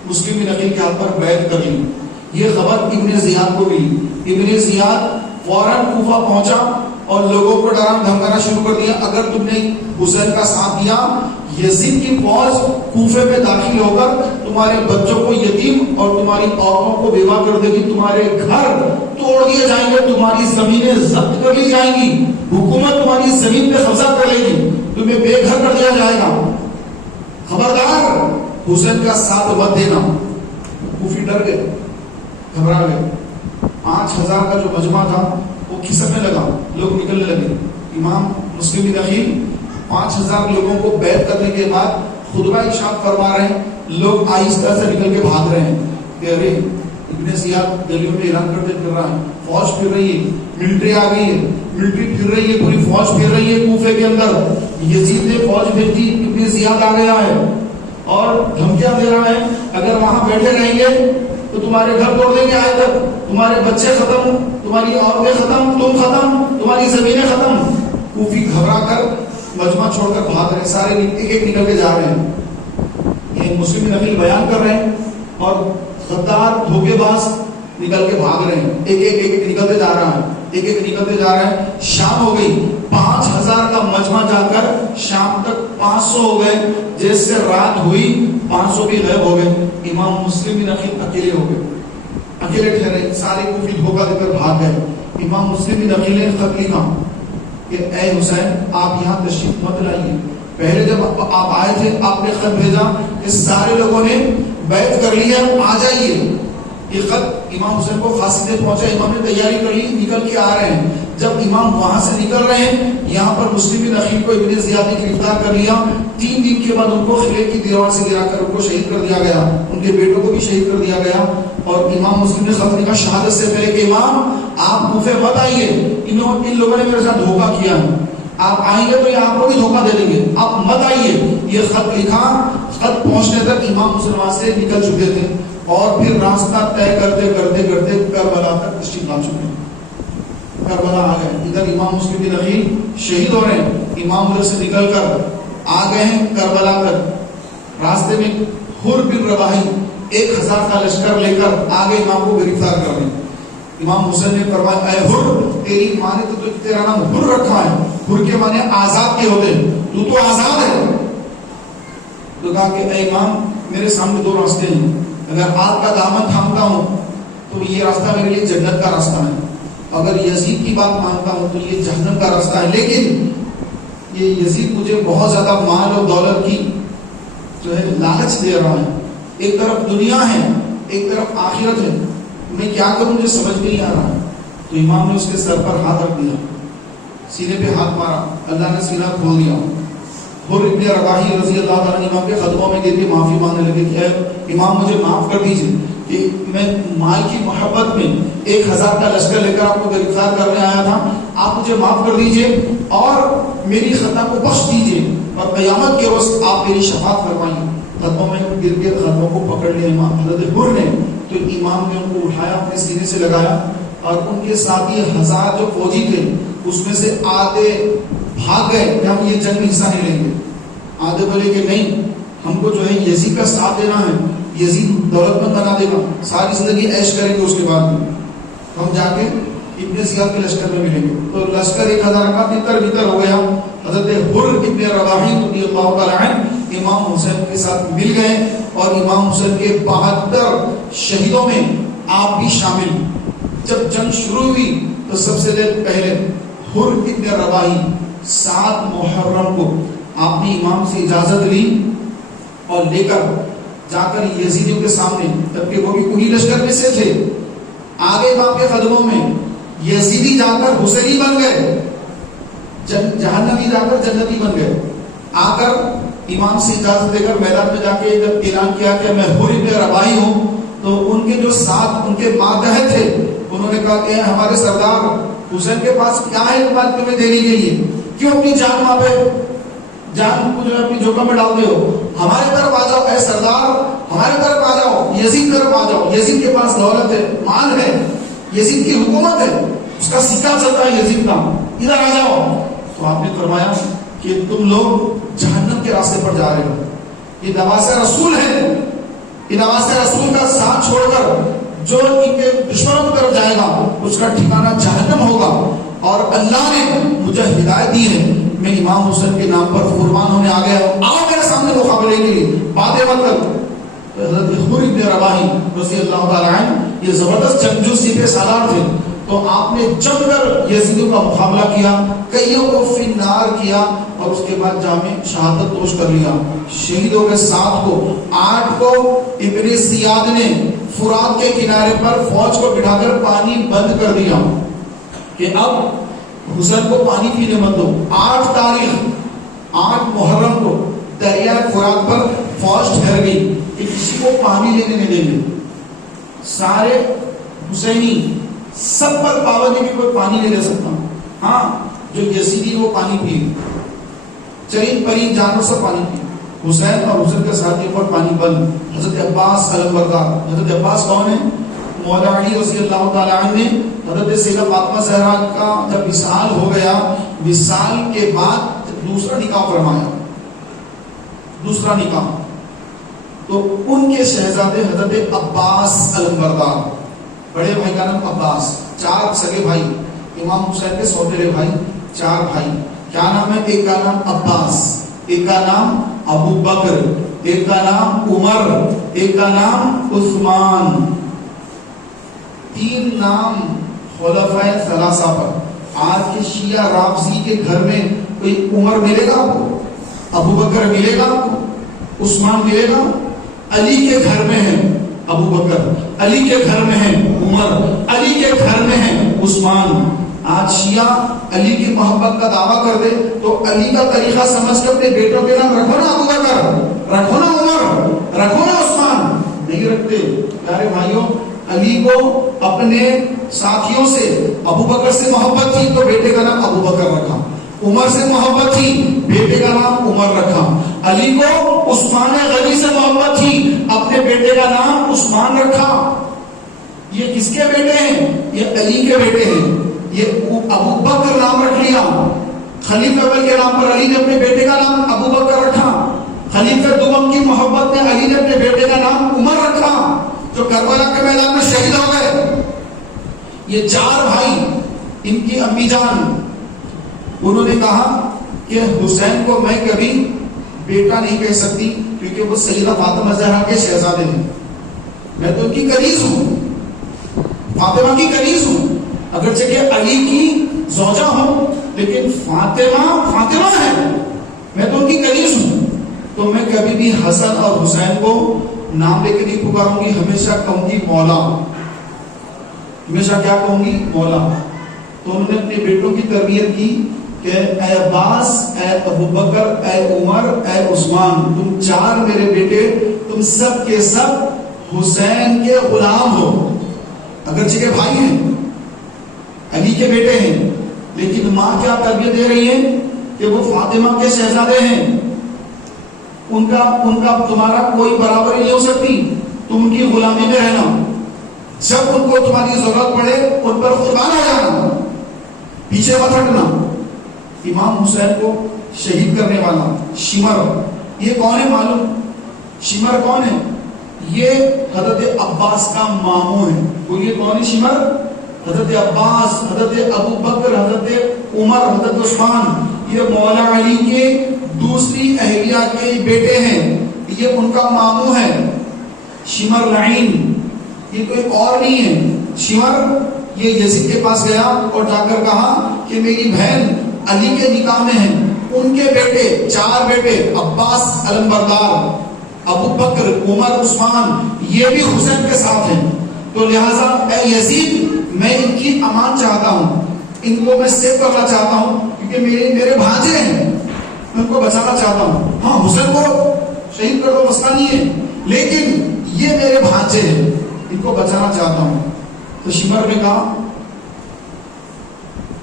مسلم بن عقیل کے ہاتھ پر بیعت کر لی۔ یہ خبر ابن زیاد کو ملی، ابن زیاد فوراً کوفہ پہنچا اور لوگوں کو ڈرانا دھمکانا شروع کر دیا، اگر تم نے حسین کا ساتھ دیا یزید کی فوج کوفے میں داخل ہو کر تمہارے بچوں کو یتیم اور تمہاری عورتوں کو بیوہ کر دے گی، تمہارے گھر توڑ دیے جائیں گے، تمہاری زمینیں ضبط کر لی جائیں گی، حکومت تمہاری زمین پہ قبضہ کر لے گی، تمہیں بے گھر کر دیا جائے گا، خبردار حسین کا ساتھ مت دینا۔ کوفی ڈر گئے، گھبرا گئے، 5000 کا جو مجمع تھا وہ کھسکنے لگا، لوگ نکلنے لگے۔ امام مسلم بن عقیل 5000 لوگوں کو بیعت کرنے کے بعد خطبہ ارشاد فرما رہے ہیں، لوگ آہستہ سے نکل کے بھاگ رہے ہیں کہ ارے ابن زیاد گلیوں میں اعلان کرتے پھر رہا ہے، فوج پھر رہی ہے، ملٹری آ گئی ہے، ملٹری پھر رہی ہے، پوری فوج پھر رہی ہے کوفے کے اندر، یزید نے فوج بھیجی، ابن زیاد آ گیا ہے اور دھمکیاں دے رہا ہے، اگر وہاں بیٹھے رہیں گے تو تمہارے گھر توڑ دیں گے، آئے تک تمہارے بچے ختم، تمہاری عورتیں ختم، تم ختم، تمہاری زمینیں ختم۔ کوفی گھبرا کر مجمع چھوڑ کر بھاگ رہے ہیں، سارے ایک ایک نکل کے جا رہے ہیں۔ یہ مسلم بن عقیل بیان کر رہے ہیں اور غدار دھوکے باز نکل کے بھاگ رہے ہیں، ایک ایک نکلتے جا رہا ہے، ایک ایک نکلتے جا رہے ہیں۔ شام ہو گئی، 5000 کا مجمع جا کر شام تک 500 ہو گئے، جیسے رات ہوئی 500 بھی غائب ہو گئے۔ امام مسلم بن عقیل اکیلے ہو گئے، اکیلے ٹھہرے، سارے کوفی دھوکہ دے کر بھاگ گئے۔ امام مسلم بن عقیل نے خط لکھا کہ اے حسین آپ یہاں تشریف مت لائیے، پہلے جب آپ آئے تھے آپ نے خط بھیجا کہ سارے لوگوں نے بیعت کر لی ہے، آ جائیے۔ یہ خط امام حسین کو خاصی دیر پہنچا، امام نے تیاری کر لی، نکل کے آ رہے ہیں۔ جب امام وہاں سے نکل رہے ہیں، یہاں پر مسلم بن عقیل کو ابن زیاد نے گرفتار کر لیا۔ 3 دن کے بعد ان کو قلعے کی دیوار سے گرا کر ان کو شہید کر دیا گیا، ان کے بیٹوں کو بھی شہید کر دیا گیا۔ اور امام مسلم نے خط لکھا شہادت سے پہلے کہ امام آپ کوفے مت آئیے، ان لوگوں نے میرے ساتھ دھوکہ کیا ہے، آپ آئیں گے تو یہ آپ کو بھی دھوکہ دے دیں گے، آپ مت آئیے۔ یہ خط لکھا، خط پہنچنے تک امام مسلمان سے نکل چکے تھے اور پھر راستہ طے کرتے کرتے کرتے کربلا تک تشریف لا چکے، کربلا آ گئے۔ ادھر امام مسلم بن عقیل شہید ہو رہے ہیں، امام ملک سے نکل کر آ گئے ہیں کربلا تک۔ راستے میں حر بن رباحی 1000 کا لشکر لے کر آگے امام کو گرفتار کر رہے ہیں۔ امام حسین نے فرمایا اے حر، تیری ماں نے تو تیرا نام حر رکھا ہے، حر کے معنی آزاد کے ہوتے ہیں، تو آزاد ہے۔ تو کہا کہ اے امام میرے سامنے 2 راستے ہیں، اگر آپ کا دامن تھامتا ہوں تو یہ راستہ میرے لیے جنت کا راستہ ہے، اگر یزید کی بات مانتا ہوں تو یہ جہنم کا راستہ ہے۔ لیکن یہ یزید مجھے بہت زیادہ مال اور دولت کی جو ہے لالچ دے رہا ہے، ایک طرف دنیا ہے ایک طرف آخرت ہے، میں کیا کروں مجھے سمجھ نہیں آ رہا ہے۔ تو امام نے اس کے سر پر ہاتھ رکھ دیا، سینے پہ ہاتھ مارا، اللہ نے سینہ کھول دیا۔ حر ابن رباحی رضی اللہ تعالیٰ عنہ امام کے قدموں میں گر کے معافی مانگنے لگے کہ اے امام مجھے معاف کر دیجئے کہ میں مال کی محبت میں 1000 کا لشکر لے کر آپ کو گرفتار کرنے آیا تھا، آپ مجھے معاف کر دیجئے اور میری خطا کو بخش دیجئے اور قیامت کے روز آپ میری شفاعت فرمائیں۔ قدموں میں گر کے قدموں کو پکڑ لیا امام حضرت حر نے، تو امام نے ان کو اٹھایا اپنے سینے سے لگایا اور ان کے ساتھی 1000 جو فوجی تھے اس میں سے آدھے بھاگ گئے کہ ہم یہ جنگ میں حصہ نہیں لیں گے، آدھے بولے کہ نہیں ہم کو جو ہے یزید کا ساتھ دینا ہے، یزید دولت مند بنا دے گا، ساری زندگی عیش کریں گے اس کے بعد بھی، ہم جا کے ابن زیاد کے لشکر میں ملیں گے۔ تو لشکر 1000 کا بھیتر ہو گیا۔ حضرت حر ابن رباحی رضی اللہ تعالیٰ عنہ امام حسین کے ساتھ مل گئے اور امام حسین کے 72 شہیدوں میں آپ بھی شامل۔ جب جنگ شروع ہوئی تو سب سے پہلے حر ابن رباحی 7 محرم کو آپ نے امام سے اجازت لی اور لے کر جا کر یزیدیوں کے سامنے، جبکہ وہ بھی انہی لشکر میں سے تھے، آگے باپ کے قدموں میں یزیدی جا کر حسینی بن گئے، جہنمی جا کر جنتی بن گئے۔ آ کر امام سے اجازت دے کر میدان میں جا کے جب اعلان کیا کہ میں حر ابن رباحی ہوں، تو ان کے جو ساتھ ان کے ماتحت تھے انہوں نے کہا کہ ہمارے سردار حسین کے پاس کیا ہے اس بات تمہیں دینے کے لیے، کیوں اپنی جان وہاں پہ جان کو جو اپنی جوکا میں ڈالتے ہو، ہمارے طرف آ جاؤ اے سردار، ہمارے طرف آ جاؤ، یزید طرف آ جاؤ، یزید کے پاس دولت ہے، مال ہے، یزید کی حکومت ہے، اس کا سکہ چلتا ہے یزید کا، ادھر آ جاؤ۔ تو آپ نے فرمایا کہ تم لوگ جہنم کے راستے پر جا رہے ہو، یہ نواز رسول ہے، یہ نواز رسول کا ساتھ چھوڑ کر جو ان کے دشمنوں کی طرف جائے گا اس کا ٹھکانہ جہنم ہوگا، اور اللہ نے مجھے ہدایت دی ہے، میں امام حسین کے نام پر قربان ہونے آ گیا ہوں، آؤ میرے سامنے مقابلے کے لیے، باتیں مت کرو۔ حضرت خور ابن رباحی رضی اللہ تعالیٰ عنہ یہ زبردست جنگجو سپہ سالار تھے، تو آپ نے جم کر یزیدیوں کا مقابلہ کیا، کئیوں کو فی النار کیا، اور اس کے بعد جامع شہادت نوش کر لیا۔ شہیدوں کے 7 کو 8 کو ابن زیاد نے فرات کے کنارے پر فوج کو بٹھا کر پانی بند کر دیا کہ اب حسین کو پانی پینے مت دو۔ 8 تاریخ 8 محرم کو دریائے فرات پر فوج ٹھہر گئی کہ کسی کو پانی لینے نہیں دیں گے، سارے حسینی سب پر پابندی کہ کوئی پانی نہیں لے سکتا، ہاں جو یزیدی وہ پانی پیے، چرند پرند جانور سب پانی پیے، حسین اور حسین کے ساتھیوں پر پانی بند۔ حضرت عباس علم بردار، حضرت عباس کون ہے؟ مولا علی رضی اللہ تعالیٰ عنہ نے حضرت سیدہ فاطمہ زہرا کا جب وصال ہو گیا، وصال کے بعد دوسرا نکاح فرمایا، دوسرا نکاح، تو ان کے شہزادے حضرت عباس علم بردار، بڑے بھائی کا نام عباس، 4 سگے بھائی، امام حسین کے سوتیلے بھائی 4 بھائی، کیا نام ہے؟ ایک کا نام عباس، ایک کا نام ابو بکر، ایک کا نام عمر، ایک کا نام عثمان، 3 نام خلفائے ثلاثہ پر۔ آج کے شیعہ رافضی کے گھر میں کوئی عمر ملے گا آپ کو، ابو بکر ملے گا آپ کو، عثمان ملے گا؟ علی کے گھر میں ہے ابو بکر، علی کے گھر میں ہے عمر، علی کے گھر میں ہے عثمان۔ آج شیعہ علی کی محبت کا دعویٰ کر دے تو علی کا طریقہ سمجھ کر اپنے بیٹوں کے نام رکھو نا ابو بکر، رکھو نا عمر، رکھو نا عثمان، نہیں رکھتے۔ پیارے بھائیوں، علی کو اپنے ساتھیوں سے ابو بکر سے محبت تھی تو بیٹے کا نام ابو بکر رکھا، عمر سے محبت تھی بیٹے کا نام عمر رکھا، علی کو عثمان غنی سے محبت تھی اپنے بیٹے کا نام عثمان رکھا۔ یہ کس کے بیٹے ہیں؟ یہ علی کے بیٹے ہیں۔ یہ ابو بکر نام رکھ لیا، خلیفہ اول کے نام پر علی نے اپنے بیٹے کا نام ابو بکر رکھا، خلیفہ دوم کی محبت میں علی نے اپنے بیٹے کا نام عمر رکھا، جو کربلا کے میدان میں شہید ہو گئے۔ یہ 4 بھائی، ان کی امی جان انہوں نے کہا کہ حسین کو میں کبھی بیٹا نہیں کہہ سکتی کیونکہ وہ سیدہ فاطمہ زہرا کے شہزادے ہیں، میں تو ان کی کنیز ہوں، فاطمہ کی کنیز ہوں، اگرچہ کہ علی کی زوجہ ہوں لیکن فاطمہ ہے، میں تو ان کی کنیز ہوں، تو میں کبھی بھی حسن اور حسین کو نام لے کے نہیں پکاروں گی، ہمیشہ کہوں گی مولا، ہمیشہ کیا کہوں گی؟ مولا۔ تو انہوں نے اپنے بیٹوں کی تربیت کی کہ اے عباس، اے ابو بکر، اے عمر، اے عثمان، تم 4 میرے بیٹے، تم سب کے سب حسین کے غلام ہو، اگرچہ کہ بھائی ہیں، علی کے بیٹے ہیں، لیکن ماں کیا تربیت دے رہی ہے کہ وہ فاطمہ کے شہزادے ہیں، ان کا تمہارا کوئی برابری نہیں ہو سکتی، تم ان کی غلامی میں رہنا، جب ان کو تمہاری ضرورت پڑے ان پر قربان ہو جانا، پیچھے مت ہٹنا۔ امام حسین کو شہید کرنے والا شمر، یہ کون ہے معلوم؟ شمر کون ہے؟ یہ حضرت عباس کا ماموں ہے۔ بولیے کون ہے شمر؟ حضرت عباس، حضرت ابو بکر، حضرت عمر، حضرت عثمان، یہ مولا علی کے دوسری اہلیہ کے بیٹے ہیں، یہ ان کا ماموں ہے۔ شمر لعین، یہ کوئی اور نہیں ہے۔ شمر یہ یزید کے پاس گیا اور جا کر کہا کہ میری بہن علی کے نکاح میں ہیں، ان کے بیٹے 4 بیٹے عباس علم بردار، ابو بکر، عمر، عثمان، یہ بھی حسین کے ساتھ ہیں، تو لہٰذا اے یزید میں ان کی امان چاہتا ہوں، ان کو میں سیو کرنا چاہتا ہوں کیونکہ میرے بھانجے ہیں، میں ان کو بچانا چاہتا ہوں۔ ہاں حسین کو شہید کر دو مسئلہ نہیں ہے، لیکن یہ میرے بھانجے ہیں، ان کو بچانا چاہتا ہوں. تو شمر نے کہا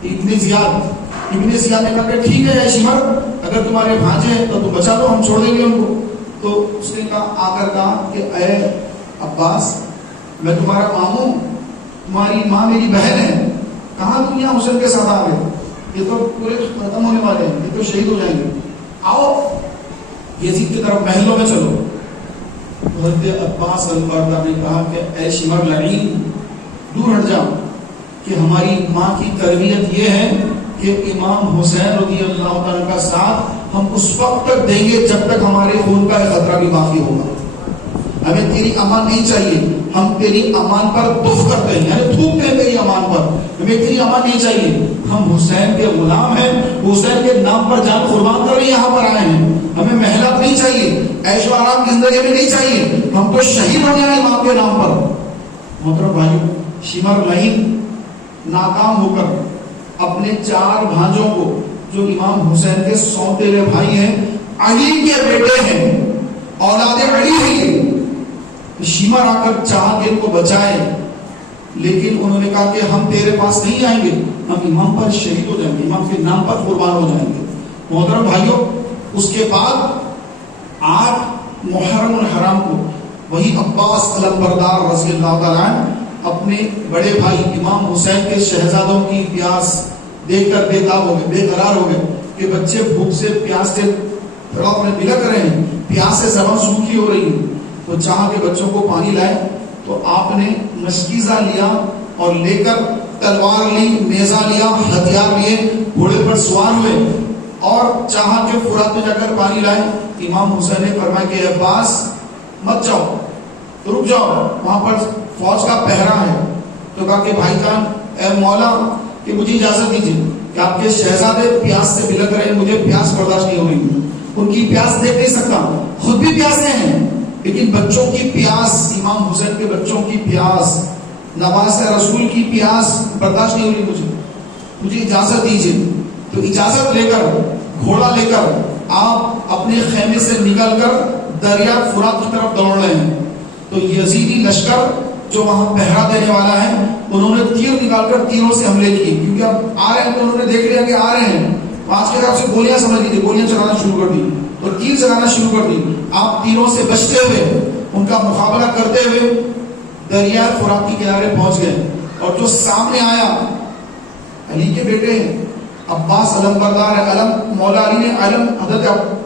ابن زیاد نے کہا کہ ٹھیک ہے شمر، اگر تمہارے بھانجے ہیں تو تم بچا دو، ہم چھوڑ دیں گے ان کو. تو اس نے کہا کہ اے عباس، میں تمہارا ماموں، تمہاری ماں میری بہن ہے، کہاں تم یہاں حسین کے ساتھ آ گئے؟ یہ تو پورے ختم ہونے والے ہیں، یہ تو شہید ہو جائیں گے، آؤ یزید کی طرف محلوں میں چلو. حضرت عباس البردہ نے کہا کہ اے شمر لعین، دور ہٹ جاؤ، کہ ہماری ماں کی تربیت یہ ہے کہ امام حسین رضی اللہ تعالیٰ کا ساتھ ہم اس وقت تک دیں گے جب تک ہمارے خون کا خطرہ بھی باقی ہوگا. ہمیں تیری امان نہیں چاہیے، ہم تیری امان پر دف کرتے ہیں، یعنی تھوکتے ہیں تیری امان پر، ہمیں تیری امان نہیں چاہیے. ہم حسین کے غلام ہیں، حسین کے نام پر جان قربان کر رہے یہاں پر آئے ہیں، ہمیں محلت نہیں چاہیے، عیش و آرام کی زندگی میں نہیں چاہیے، ہم تو شہید ہونے ہیں امام کے نام پر. محترم بھائیو، شمر لعین ناکام ہو کر اپنے 4 بھانجوں کو، جو امام حسین کے سونتے ہوئے بھائی ہیں، علی کے بیٹے ہیں، اولاد علی ہیں، شمر آ کر چاہا کہ ان کو بچائے، لیکن انہوں نے کہا کہ ہم تیرے پاس نہیں آئیں گے، ہم امام پر شہید ہو جائیں گے، امام کے نام پر قربان ہو جائیں گے. محترم بھائیوں، اس کے بعد 8 محرم الحرام کو وہی عباس علمبردار رضی اللہ تعالیٰ عنہ اپنے بڑے بھائی امام حسین کے شہزادوں کی پیاس دیکھ کر بے تاب ہو گئے، بے قرار ہو گئے کہ بچے بھوک سے پیاس سے تڑپ میں بلک رہے ہیں، پیاس سے زبان سوکھی ہو رہی ہے. تو چاہا کہ بچوں کو پانی لائے، تو آپ نے مشکیزہ لیا اور لے کر تلوار لی، نیزہ لیا، ہتھیار لیے، گھوڑے پر سوار ہوئے اور چاہا کہ فرات میں جا کر پانی لائے. امام حسین نے فرمایا کہ عباس مت جاؤ، تو رک جاؤ، وہاں پر فوج کا پہرا ہے. تو کہا کہ بھائی جان، اے مولا، کہ مجھے اجازت دیجیے کہ آپ کے شہزادے پیاس سے بلک رہے ہیں، مجھے پیاس برداشت نہیں ہو رہی، ان کی پیاس دیکھ نہیں سکتا، خود بھی پیاسے ہیں، لیکن بچوں کی پیاس، امام حسین کے بچوں کی پیاس، نواز رسول کی پیاس برداشت نہیں ہو رہی، مجھے اجازت دیجیے. تو اجازت لے کر، گھوڑا لے کر آپ اپنے خیمے سے نکل کر دریا فرات کی طرف دوڑ رہے ہیں. تو یزیدی لشکر جو وہاں پہرا دینے والا ہے، انہوں نے تیر نکال کر تیروں سے حملے کیے، کیونکہ اب آ رہے ہیں، تو انہوں نے دیکھ لیا کہ آ رہے ہیں، آج کے طرف سے گولیاں سمجھ لی تھی، گولیاں چلانا شروع کر دی، تو تیر چلانا شروع کر دی. آپ تیروں سے بچتے ہوئے، ان کا مقابلہ کرتے ہوئے دریا فرات کے کنارے پہنچ گئے. اور جو سامنے آیا، علی کے بیٹے عباس علمبردار ہے، علم مولا علی نے، علم حضرت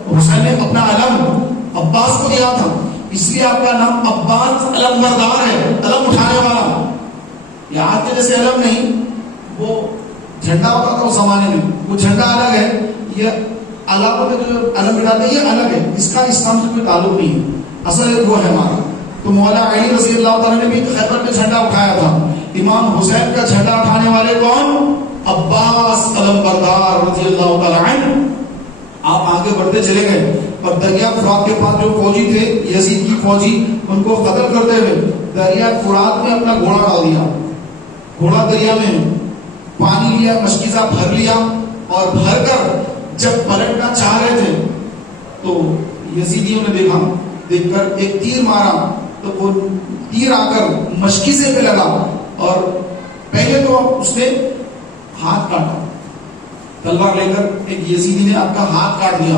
حسین نے اپنا علم عباس کو دیا تھا، اس لیے آپ کا نام عباس علمبردار ہے، علم اٹھانے والا. یہ آج کے جیسے علم نہیں، وہ جھنڈا ہوتا تھا اس زمانے میں، وہ جھنڈا الگ ہے، یہ علاقوں میں جو علم اٹھاتے ہیں یہ الگ ہے، اس کا اسلام سے کوئی تعلق نہیں ہے، اصل وہ ہے ہمارا. تو مولا علی رضی اللہ تعالیٰ نے بھی خیبر میں جھنڈا اٹھایا تھا. امام حسین کا جھنڈا اٹھانے والے کون؟ عباس علمبردار رضی اللہ تعالیٰ عنہ. آپ آگے بڑھتے چلے گئے اور دریا فرات کے پاس جو فوجی تھے، یزید کی فوجی، ان کو قتل کرتے ہوئے دریا فرات میں اپنا گھوڑا ڈال دیا. گھوڑا دریا میں پانی لیا، مشکیزہ بھر لیا، اور بھر کر جب پلٹنا چاہ رہے تھے تو یزیدیوں نے دیکھ کر ایک تیر مارا، تو وہ تیر آ کر مشکیزے پہ لگا، اور پہلے تو اس نے ہاتھ کاٹا، تلوار لے کر ایک یزیدی نے آپ کا ہاتھ کاٹ دیا.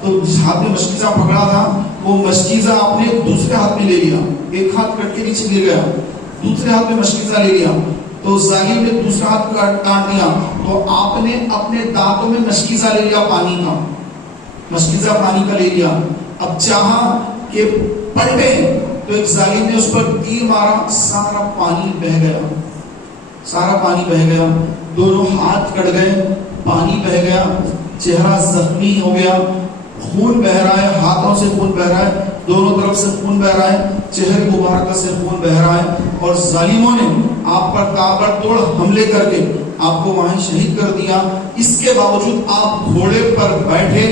تو جس ہاتھ میں مشکیزہ پکڑا تھا، وہ مشکیزہ آپ نے دوسرے ہاتھ میں لے لیا، ایک ہاتھ کٹ کے نیچے گر گیا، دوسرے ہاتھ میں مشکیزہ لے لیا. تو ظالم نے دوسرا ہاتھ کاٹ دیا، تو آپ نے اپنے دانتوں میں مشکیزہ لے لیا، پانی کا مشکیزہ پانی کا لے لیا. اب چاہا کہ پلٹے، تو ایک ظالم نے اس پر تیر مارا، سارا پانی بہہ گیا، سارا پانی بہہ گیا، دونوں ہاتھ کٹ گئے، پانی بہہ گیا، چہرہ زخمی ہو گیا، خون بہ رہا ہے، ہاتھوں سے خون بہ رہا ہے، دونوں طرف سے خون بہ رہا ہے، چہرے مبارکہ سے خون بہ رہا ہے. اور ظالموں نے آپ پر تابڑ توڑ حملے کر کے آپ کو وہیں شہید کر دیا. اس کے باوجود آپ گھوڑے پر بیٹھے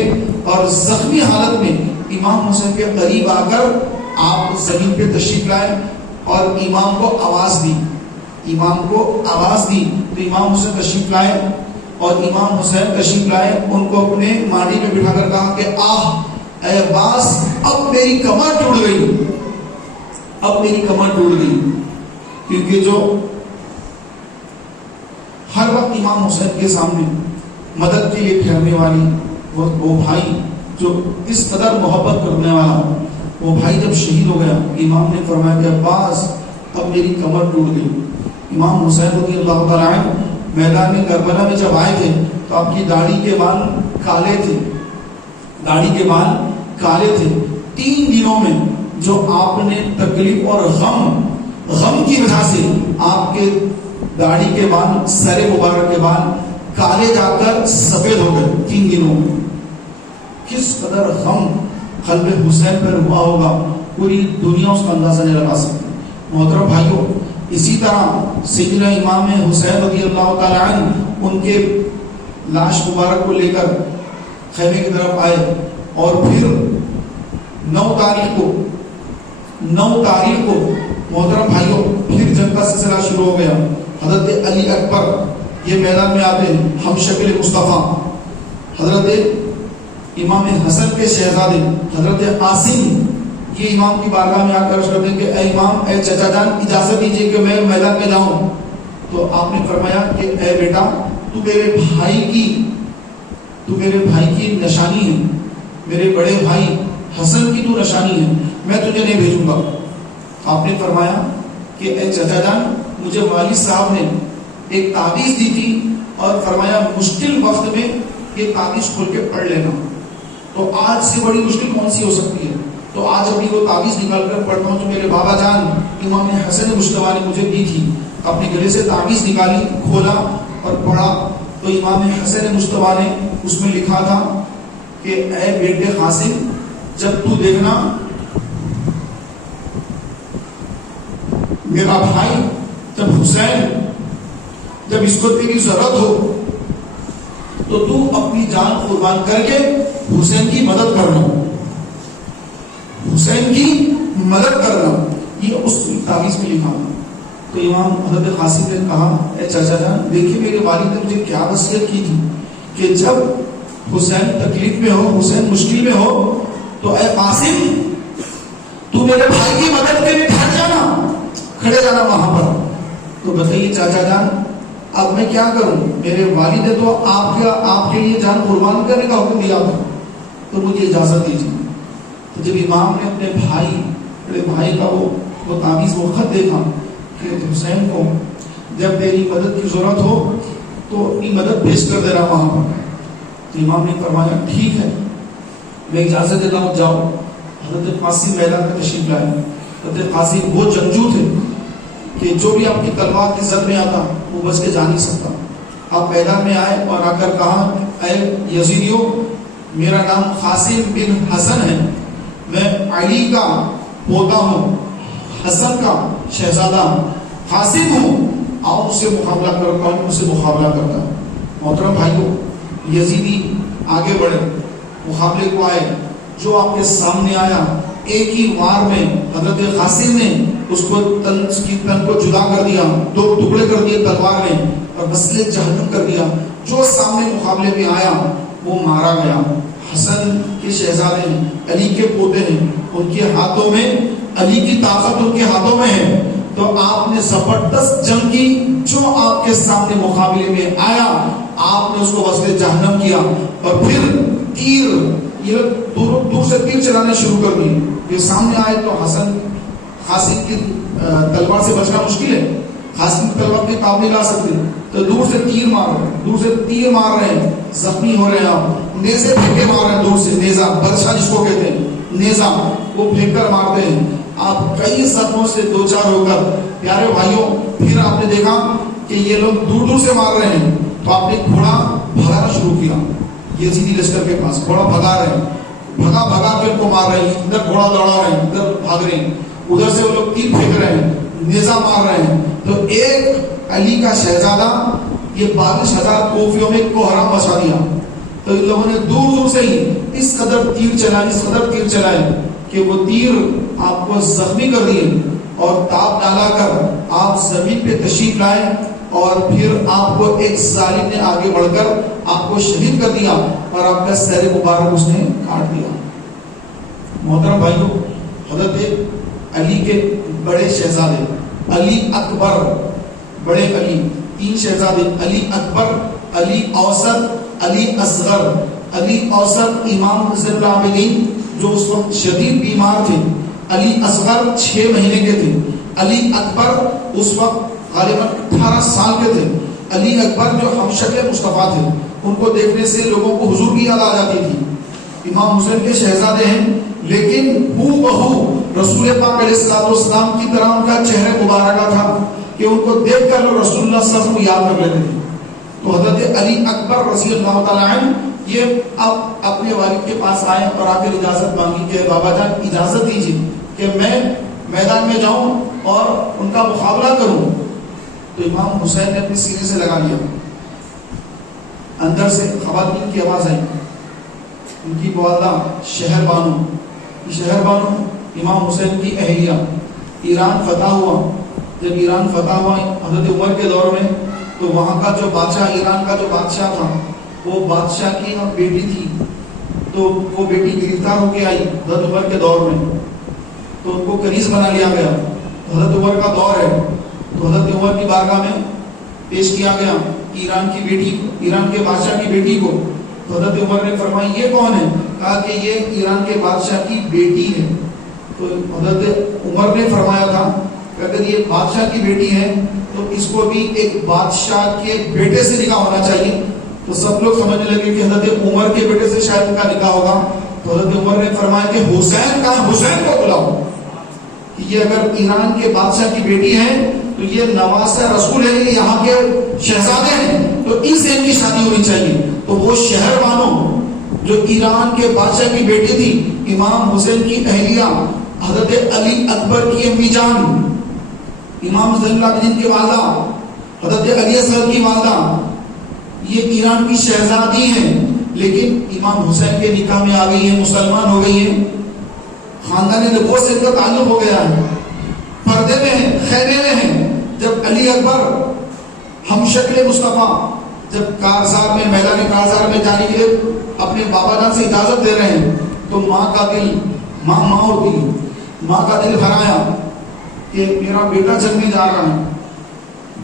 اور زخمی حالت میں امام حسین کے قریب آ کر آپ زمین پہ تشریف لائے اور امام کو آواز دی. تو امام حسین تشریف لائے، اور امام حسین تشریف لائے، ان کو اپنے ماڑی میں بٹھا کر کہا کہ اے عباس، اب میری کمر ٹوٹ گئی، کیونکہ جو ہر وقت امام حسین کے سامنے مدد کے لیے ٹھہرنے والی وہ بھائی جو اس قدر محبت کرنے والا، وہ بھائی جب شہید ہو گیا، امام نے فرمایا کہ عباس اب میری کمر ٹوٹ گئی۔ امام حسین رضی اللہ تعالیٰ عنہ میدان کربلا میں جب آئے تھے تو آپ کی داڑھی کے بال کالے تھے، داڑھی کے بال کالے تھے۔ 3 دنوں میں جو آپ نے تکلیف اور غم کی وجہ سے آپ کے داڑھی کے بال، سر مبارک کے بال کالے جا کر سفید ہو گئے 3 دنوں میں۔ کس قدر غم قلب حسین پر ہوا ہوگا، پوری دنیا اس کا اندازہ نہیں لگا سکتی۔ محترم بھائیوں، اسی طرح سیدنا امام حسین رضی اللہ تعالیٰ عنہ ان کے لاش مبارک کو لے کر خیمے کی طرف آئے، اور پھر 9 تاریخ کو محترم بھائیوں پھر جنگ کا سلسلہ شروع ہو گیا۔ حضرت علی اکبر یہ میدان میں آتے ہیں، ہم شکل مصطفیٰ، حضرت امام حسن کے شہزادے حضرت قاسم یہ امام کی بارگاہ میں آ کر عرض کرتے ہیں کہ اے امام، اے چچا جان، اجازت دیجیے کہ میں میدان میں جاؤں۔ تو آپ نے فرمایا کہ اے بیٹا، تو میرے بھائی کی نشانی ہے، میرے بڑے بھائی حسن کی تو نشانی ہے، میں تجھے نہیں بھیجوں گا۔ آپ نے فرمایا کہ اے چچا جان، مجھے والد صاحب نے ایک تعویذ دی تھی اور فرمایا مشکل وقت میں یہ تعویذ کھول کے پڑھ لینا، تو آج سے بڑی مشکل کون سی ہو سکتی ہے؟ تو آج اپنی وہ تعویذ نکال کر پڑھتا ہوں جو میرے بابا جان امام حسن مجتبیٰ نے مجھے دی تھی۔ اپنے گلے سے تعویذ نکالی، کھولا اور پڑھا، تو امام حسن مجتبیٰ نے اس میں لکھا تھا کہ اے بیٹے قاسم، جب تو دیکھنا میرا بھائی جب حسین، جب اس کو تیری ضرورت ہو تو تو اپنی جان قربان کر کے حسین کی مدد کرنا، حسین کی مدد کرنا، یہ اس تعویذ میں لکھا۔ تو امام حضرت قاسم نے کہا اے چاچا جان، دیکھیے میرے والد نے مجھے کیا وصیت کی تھی کہ جب حسین تکلیف میں ہو، حسین مشکل میں ہو، تو اے قاسم تو میرے بھائی کی مدد کے لیے کھڑے جانا وہاں پر۔ تو بتائیے چاچا جان، اب میں کیا کروں؟ میرے والد نے تو آپ کے لیے جان قربان کرنے کا حکم دیا تھا، تو مجھے اجازت دیجیے۔ تو جب امام نے اپنے بڑے بھائی کا وہ تعویذ، وہ خط دیکھا کہ حسین کو جب تیری مدد کی ضرورت ہو تو اپنی مدد پیش کر دینا وہاں پر، تو امام نے فرمایا ٹھیک ہے، میں اجازت دیتا ہوں، جاؤ۔ حضرت قاسم میدان کا تشریف لائے۔ حضرت قاسم وہ جنگجو تھے کہ جو بھی آپ کی تلوار کی زد میں آتا وہ بچ کے جا نہیں سکتا۔ آپ میدان میں آئے اور آ کر کہا اے یزیدیو، میرا نام قاسم بن حسن ہے، میں علی کا پوتا ہوں، حسن کا شہزادہ قاسم ہوں، آؤ اس سے مقابلہ کرتا ہوں، اس سے مقابلہ کرتا ہوں۔ محترم بھائیو، یزیدی آگے بڑھے، مقابلے کو آئے، جو آپ کے سامنے آیا ایک ہی وار میں حضرت قاسم نے اس کو تن کو جدا کر دیا، 2 ٹکڑے کر دیے تلوار نے، اور مسئلے جہنم کر دیا۔ جو سامنے مقابلے میں آیا وہ مارا گیا۔ حسن کے شہزادے ہیں، علی کے پوتے ہیں، ان کے ہاتھوں میں علی کی طاقت ان کے ہاتھوں میں ہے، تو آپ نے زبردست جنگ کی۔ جو آپ کے سامنے مقابلے میں آیا آپ نے اس کو وصل جہنم کیا، اور پھر یہ دور سے تیر چلانے شروع کر دی۔ یہ سامنے آئے تو قاسم کی تلوار سے بچنا مشکل ہے، قاسم کی تلوار کے قابل لا سکتے، تو دور سے تیر مار رہے ہیں، زخمی ہو رہے ہیں، آپ نیزے پھینکے مار رہے ہیں، دور سے نیزہ، برچھا جس کو کہتے ہیں، نیزہ وہ پھینک کر مارتے ہیں۔ آپ کئی زخموں سے 2-4 ہو کر، پیارے بھائیوں، پھر آپ نے دیکھا کہ یہ لوگ دور دور سے مار رہے ہیں، تو آپ نے گھوڑا بھگانا شروع کیا۔ یزیدی لشکر کے پاس گھوڑا بھگا رہے ہیں، بھگا کے ان کو مار رہے ہیں، ادھر گھوڑا دوڑا رہے ہیں، ادھر بھاگ رہے ہیں، ادھر سے وہ لوگ تیر پھینک رہے ہیں، نیزہ مار رہے ہیں۔ تو ایک علی کا شہزادہ یہ 22,000 کوفیوں میں کوہرام مچا دیا۔ تو ان لوگوں نے دور دور سے ہی اس قدر تیر چلائے کہ وہ تیر آپ کو زخمی کر دیے، اور تاپ ڈالا کر آپ زمین پہ تشریف لائے، اور پھر آپ کو ایک ظالم نے آگے بڑھ کر آپ کو شہید کر دیا، اور آپ کا سر مبارک اس نے کاٹ دیا۔ محترم بھائیوں، حضرت علی کے بڑے شہزادے علی اکبر بڑے علی، 3 شہزادے، علی اکبر، علی اوسط، علی اصغر۔ علی اوسط امام زین العابدین جو اس وقت شدید بیمار تھے، علی اصغر 6 مہینے کے تھے، علی اکبر اس وقت غالباً 18 سال کے تھے۔ علی اکبر جو ہم شکل مصطفیٰ تھے، ان کو دیکھنے سے لوگوں کو حضور کی یاد آ جاتی تھی۔ امام حسین کے شہزادے ہیں، لیکن ہو بہو رسول پاک علیہ السلام کی طرح ان کا چہرہ مبارکہ تھا کہ ان کو دیکھ کر لوگ رسول اللہ صلی اللہ علیہ وسلم کو یاد کر لیتے تھے۔ تو حضرت علی اکبر رضی اللہ تعالیٰ عنہ یہ اب اپنے والد کے پاس آئے اور آ کر اجازت مانگی کہ بابا جان اجازت دیجیے کہ میں میدان میں جاؤں اور ان کا مقابلہ کروں۔ تو امام حسین نے اپنے سینے سے لگا لیا۔ اندر سے خواتین کی آواز آئی، ان کی والدہ شہر بانو، شہر بانو امام حسین کی اہلیہ۔ ایران فتح ہوا، جب ایران فتح ہوا حضرت عمر کے دور میں، تو وہاں کا جو بادشاہ، ایران کا جو بادشاہ تھا، وہ بادشاہ کی بیٹی تھی، تو وہ بیٹی گرفتار ہو کے آئی حضرت عمر کے دور میں، تو ان کو کنیز بنا لیا گیا۔ حضرت عمر کا دور ہے، تو حضرت عمر کی بارگاہ میں پیش کیا گیا ایران کی بیٹی، ایران کے بادشاہ کی بیٹی کو۔ تو حضرت عمر نے فرمایا یہ کون ہے؟ کہا کہ یہ ایران کے بادشاہ کی بیٹی ہے۔ تو حضرت عمر نے فرمایا تھا کہ اگر یہ بادشاہ کی بیٹی ہے تو اس کو بھی ایک بادشاہ کے بیٹے سے نکاح ہونا چاہیے۔ تو سب لوگ سمجھنے لگے کہ حضرت عمر کے بیٹے سے شاید ان کا نکاح ہوگا۔ تو حضرت عمر نے فرمایا کہ حسین کہاں، حسین کو بلاؤ، کہ یہ اگر ایران کے بادشاہ کی بیٹی ہے تو یہ نواسہ رسول ہے، یہ یہاں کے شہزادے ہیں، تو ان سے ان کی شادی ہونی چاہیے۔ تو وہ شہر بانو جو ایران کے بادشاہ کی بیٹی تھی، امام حسین کی اہلیہ حضرت علی اکبر کی امی جان، امام زین العابدین کی والدہ حضرت علی اصغر کی والدہ، یہ ایران کی شہزادی ہیں، لیکن امام حسین کے نکاح میں آ گئی ہیں، مسلمان ہو گئی ہیں، خاندان نبوت سے ان کا تعلق ہو گیا ہے، پردے میں ہیں، خیمے میں ہیں۔ جب علی اکبر ہم شکل مصطفیٰ جب کارزار میں، میدان کارزار میں جانے کے لیے اپنے بابا جان سے اجازت دے رہے ہیں، تو ماں کا دل، ماں ہوتی ہے، ماں کا دل بھرایا کہ میرا بیٹا جنگنے جا رہا ہے،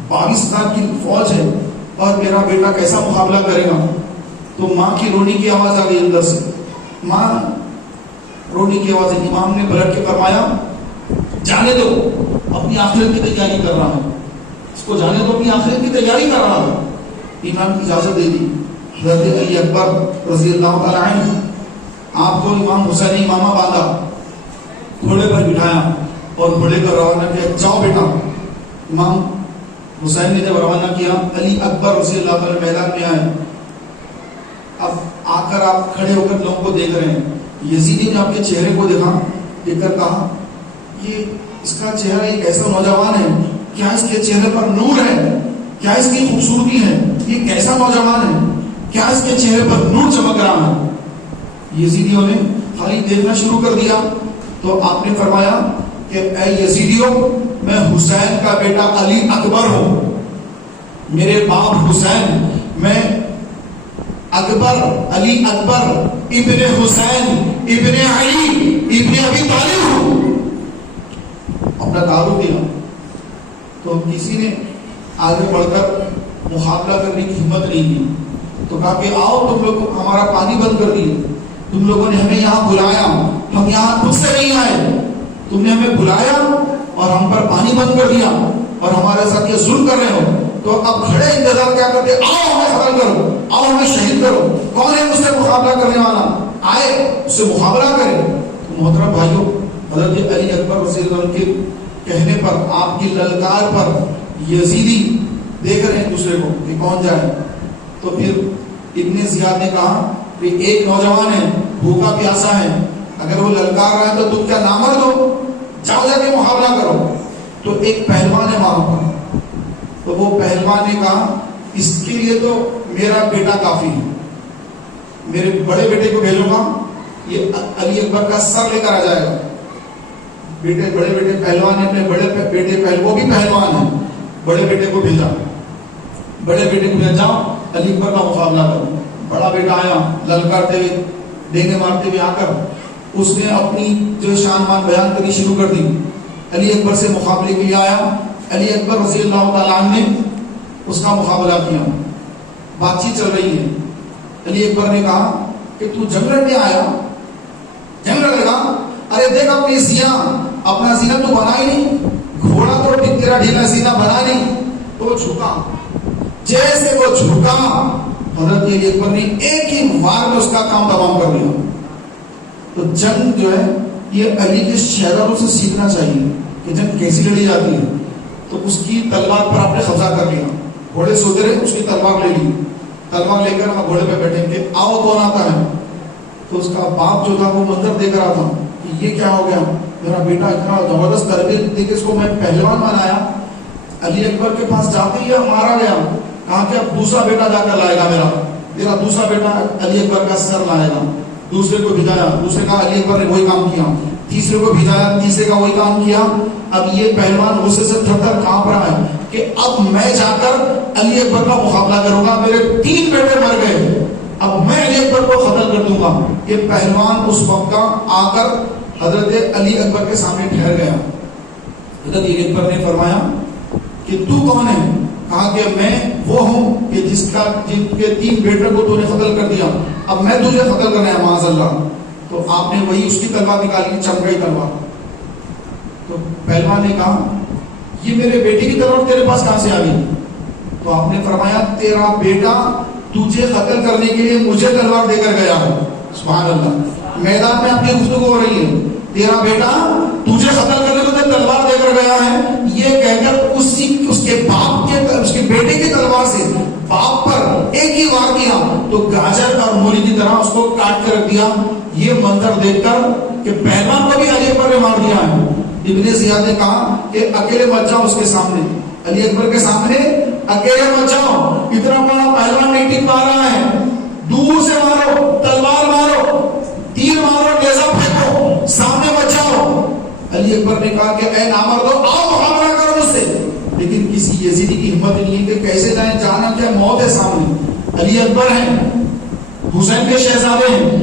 22,000 کی فوج ہے اور میرا بیٹا کیسا مقابلہ کرے گا۔ تو ماں کی رونے کی آواز آ گئی اندر سے، ماں رونے کی آواز ہے۔ امام نے پلٹ کے فرمایا جانے دو، اپنی آخرت کی تیاری کر رہا ہے، اس کو جانے دو، اپنی آخرت کی تیاری کر رہا ہے۔ امام کی اجازت دے دی۔ حضرت علی اکبر رضی اللہ تعالیٰ عنہ آپ کو امام حسین نے امامہ باندھا، گھوڑے پر بٹھایا اور گھوڑے کو روانہ کیا، جاؤ بیٹا۔ امام حسین نے جب روانہ کیا، علی اکبر رضی اللہ تعالیٰ میدان میں آئے۔ اب آ کر آپ کھڑے ہو کر لوگوں کو دیکھ رہے ہیں۔ یزیدی نے آپ کے چہرے کو دیکھا، دیکھ کر کہا یہ اس کا چہرہ ایک ایسا نوجوان ہے، کیا اس کے چہرے پر نور ہے، کیا اس کی خوبصورتی ہے، یہ کیسا نوجوان ہے، کیا اس کے چہرے پر نور چمک رہا ہے۔ یزیدیوں نے خالی دیکھنا شروع کر دیا۔ تو آپ نے فرمایا کہ اے یزیدیوں، میں حسین کا بیٹا علی اکبر ہوں، میرے باپ حسین، میں اکبر، علی اکبر ابن حسین ابن علی ابن ابی طالب ہوں، اپنا تعارف دیا۔ تو کسی نے آگے بڑھ کر مقابلہ کرنے کی ہمت نہیں کی، تو کہا کہ آؤ تم لوگ ہمارا پانی بند کر دیے، تم لوگوں نے ہمیں یہاں بلایا، ہم یہاں خود سے نہیں آئے، تم نے ہمیں بلایا اور ہم پر پانی بند کر دیا اور ہمارے ساتھ یہ ظلم کر رہے ہو، تو اب کھڑے انتظار کیا کرتے، آؤ ہمیں قتل کرو، آؤ ہمیں شہید کرو، کون ہے مجھ سے مقابلہ کرنے والا، آئے اس سے مقابلہ کرے۔ تو محترم بھائیوں، حضرت علی اکبر رضی اللہ عنہ کے کہنے پر، آپ کی للکار پر یزیدی دیکھ رہے ہیں دوسرے کو کہ کون جائے۔ تو پھر ابن زیاد نے کہا کہ ایک نوجوان ہے، بھوکا پیاسا ہے، اگر وہ للکار رہا ہے تو تم کیا نامرد ہو، جاؤ جا کے مقابلہ کرو۔ تو ایک پہلوان ہے وہاں پر، تو وہ پہلوان نے کہا اس کے لیے تو میرا بیٹا کافی ہے، میرے بڑے بیٹے کو بھیجوں گا، یہ علی اکبر کا سر لے کر آ جائے گا۔ بیٹے، بڑے بیٹے پہلوان ہیں، اپنے بڑے بیٹے وہ بھی پہلوان ہیں، بڑے بیٹے کو بھیجا، بڑے بیٹے کو بھیجا علی اکبر کا مقابلہ کرو۔ بڑا بیٹا آیا للکارتے ہوئے، ڈینگے مارتے ہوئے آ کر اس نے اپنی جو شان مان بیان کرنی شروع کر دی۔ علی اکبر سے مقابلے کے لیے آیا، علی اکبر رضی اللہ تعالیٰ عنہ نے اس کا مقابلہ کیا. بات چیت چل رہی ہے. علی اکبر نے کہا کہ تو جنگ لڑنے آیا؟ جنگ لڑے گا؟ ارے دیکھ اپنی سیاں، اپنا سینہ تو بنا ہی نہیں، گھوڑا تو تیرا ڈھیلا سینہ بنا نہیں. تو وہ جھکا. جیسے وہ جھکا حضرت علی اکبر نے ایک ہی وار میں اس کا کام تمام کر دیا. تو جنگ جو ہے یہ علی کے شہزادوں سے سیکھنا چاہیے کہ جنگ کیسی لڑی جاتی ہے. تو اس کی تلوار پر آپ نے قبضہ کر لیا. گھوڑے سے اترے، اس کی تلوار لے لی. تلوار لے کر آپ گھوڑے پہ بیٹھیں کہ آؤ کون آتا ہے. تو اس کا باپ جو تھا وہ منظر دیکھ رہا تھا کہ یہ کیا ہو گیا، میرا بیٹا اتنا زبردست تربیت دے کے اس کو میں پہلوان بنایا، علی اکبر کے پاس جاتے ہی مارا گیا. کہا کہ اب دوسرا بیٹا جا کر لائے گا، میرا دوسرا بیٹا علی اکبر کا سر لائے گا. دوسرے کو بھیجایا، دوسرے کا علی اکبر نے وہی کام کیا. تیسرے کو بھیجایا، تیسرے کا وہی کام کیا. اب یہ پہلوان غصے سے تھر تھر کانپ رہا ہے کہ اب میں جا کر علی اکبر کا مقابلہ کروں گا. میرے 3 بیٹے مر گئے، اب میں علی اکبر کو قتل کر دوں گا. یہ پہلوان اس وقت کا آ کر حضرت علی اکبر کے سامنے ٹھہر گیا. حضرت علی اکبر نے فرمایا کہ تو کون ہے؟ کہا کہ میں وہ ہوں کہ جن کے 3 بیٹوں کو تو نے قتل کر دیا، اب میں تجھے قتل کرنا ہے معاذ اللہ. تو آپ نے وہی اس کی تلوار نکالی، چمکائی تلوار. تو پہلوان نے کہا یہ میرے بیٹے کی تلوار تیرے پاس کہاں سے آ گئی؟ تو آپ نے فرمایا تیرا بیٹا تجھے قتل کرنے کے لیے مجھے تلوار دے کر گیا ہے. سبحان اللہ. میدان میں آپ کی گفتگو ہو رہی ہے، تیرا بیٹا تجھے قتل کرنے کو تلوار دے کر گیا ہے. یہ کہہ کر اس کے باپ کے اس کے بیٹے کی تلوار سے باپ پر ایک ہی وار کیا تو گاجر اور مولی کی طرح اس کو کاٹ کر رکھ دیا. یہ منظر دیکھ کر کہ پہلوان کو بھی علی اکبر نے مار دیا ہے. ابن زیاد نے کہا کہ اکیلے مت جاؤ اس کے سامنے، علی اکبر کے سامنے اکیلے مت جاؤ، اتنا بڑا پہلوان نہیں ٹک پا رہا ہے. دور سے مارو، تلوار مارو، تیر مارو، نیزہ پھینکو، سامنے مت جاؤ. علی اکبر نے کہا کہ اے نامردو آؤ مقابلہ کرو مجھ سے. لیکن کسی یزیدی کی ہمت نہیں ہے کہ کیسے جائیں، جانا کیا موت ہے سامنے. علی اکبر ہیں، حسین کے شہزادے ہیں،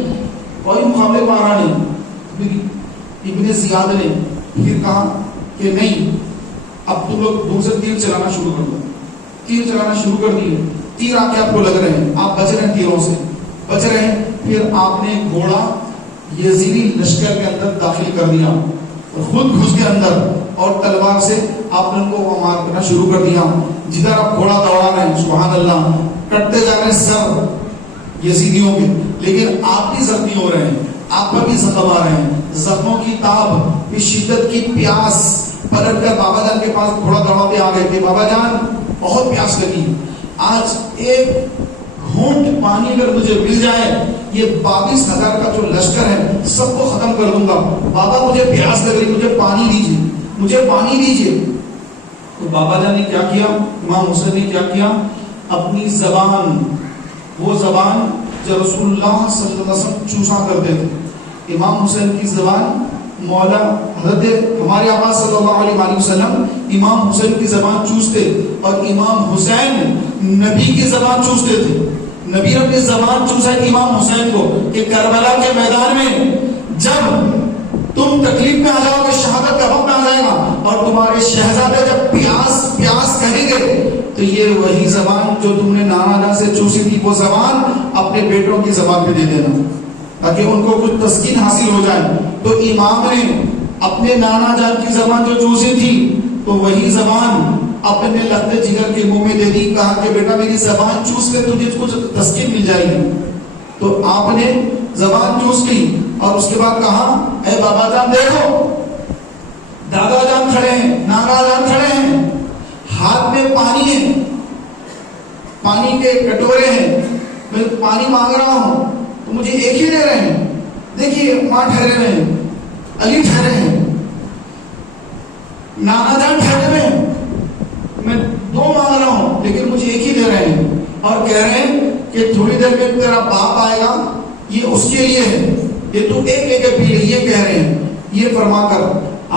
کوئی مقابلے کو آ رہا نہیں. ابن زیاد نے پھر کہا کہ نہیں، اب تم لوگ دور سے تیر چلانا شروع کر دو. تیر چلانا شروع کر دیے. تیر آ کے آپ کو لگ رہے ہیں، آپ بچ رہے ہیں، تیروں سے بچ رہے ہیں. پھر آپ نے گھوڑا یزیدی لشکر کے اندر داخل کر دیا، خود گھس کے اندر، اور تلوار سے آپ نے ان کو مار کرنا شروع کر دیا. جدھر آپ گھوڑا دوڑا رہے ہیں، سبحان اللہ، کٹتے جا رہے ہیں سر یزیدیوں کے، لیکن آپ بھی زخمی ہو رہے ہیں، آپ پر بھی زخم آ رہے ہیں. زخموں کی تاب، شدت کی پیاس. پلٹ کر بابا جان کے پاس گھوڑا دوڑاتے آ گئے کہ بابا جان بہت پیاس لگی، آج ایک گھونٹ پانی اگر مجھے مل جائے، یہ 22,000 کا جو لشکر ہے سب کو ختم کر دوں گا. بابا مجھے پیاس لگ رہی، مجھے پانی دیجیے، مجھے پانی دیجیے. تو بابا جان نے کیا کیا، امام حسین نے کیا کیا، اپنی زبان، وہ زبان جو رسول اللہ صلی اللہ علیہ وسلم چوسا کرتے تھے، امام حسین کی زبان مولا حضرت ہمارے آقا صلی اللہ علیہ وسلم امام حسین کی زبان چوستے، اور امام حسین نبی کی زبان چوستے تھے. نبی نے اپنی زبان چوسا امام حسین کو کہ کربلا کے میدان میں جب تم تکلیف میں آ جاؤ گے، شہادت کا وقت آ جائے گا، اور تمہارے شہزادے جب پیاس پیاس کہیں گے تو یہ وہی زبان جو تم نے نانا جان سے چوسی تھی، وہ زبان اپنے بیٹوں کی زبان پہ دے دینا تاکہ ان کو کچھ تسکین حاصل ہو جائے. تو امام نے اپنے نانا جان کی زبان جو چوسی تھی تو وہی زبان اپنے لخت جگر کے منہ میں دے دی. کہا کہ بیٹا میری زبان چوس کے تجھے کچھ تسکین مل جائے گی. تو آپ نے زبان چوس لی اور اس کے بعد کہا اے بابا جان دیکھو، دادا جان کھڑے ہیں، نانا جان کھڑے ہیں، ہاتھ میں پانی ہے، پانی کے کٹورے ہیں، میں پانی مانگ رہا ہوں تو مجھے ایک ہی دے رہے ہیں. دیکھیے ماں ٹھہرے ہوئے ہیں، علی ٹھہرے ہیں، نانا جان ٹھہرے ہوئے ہیں، میں 2 مانگ رہا ہوں لیکن مجھے ایک ہی دے رہے ہیں، اور کہہ رہے ہیں کہ تھوڑی دیر میں تیرا باپ آئے گا، یہ اس کے لیے ہے، یہ تو ایک لے کے پی لے، یہ کہہ رہے ہیں. یہ فرما کر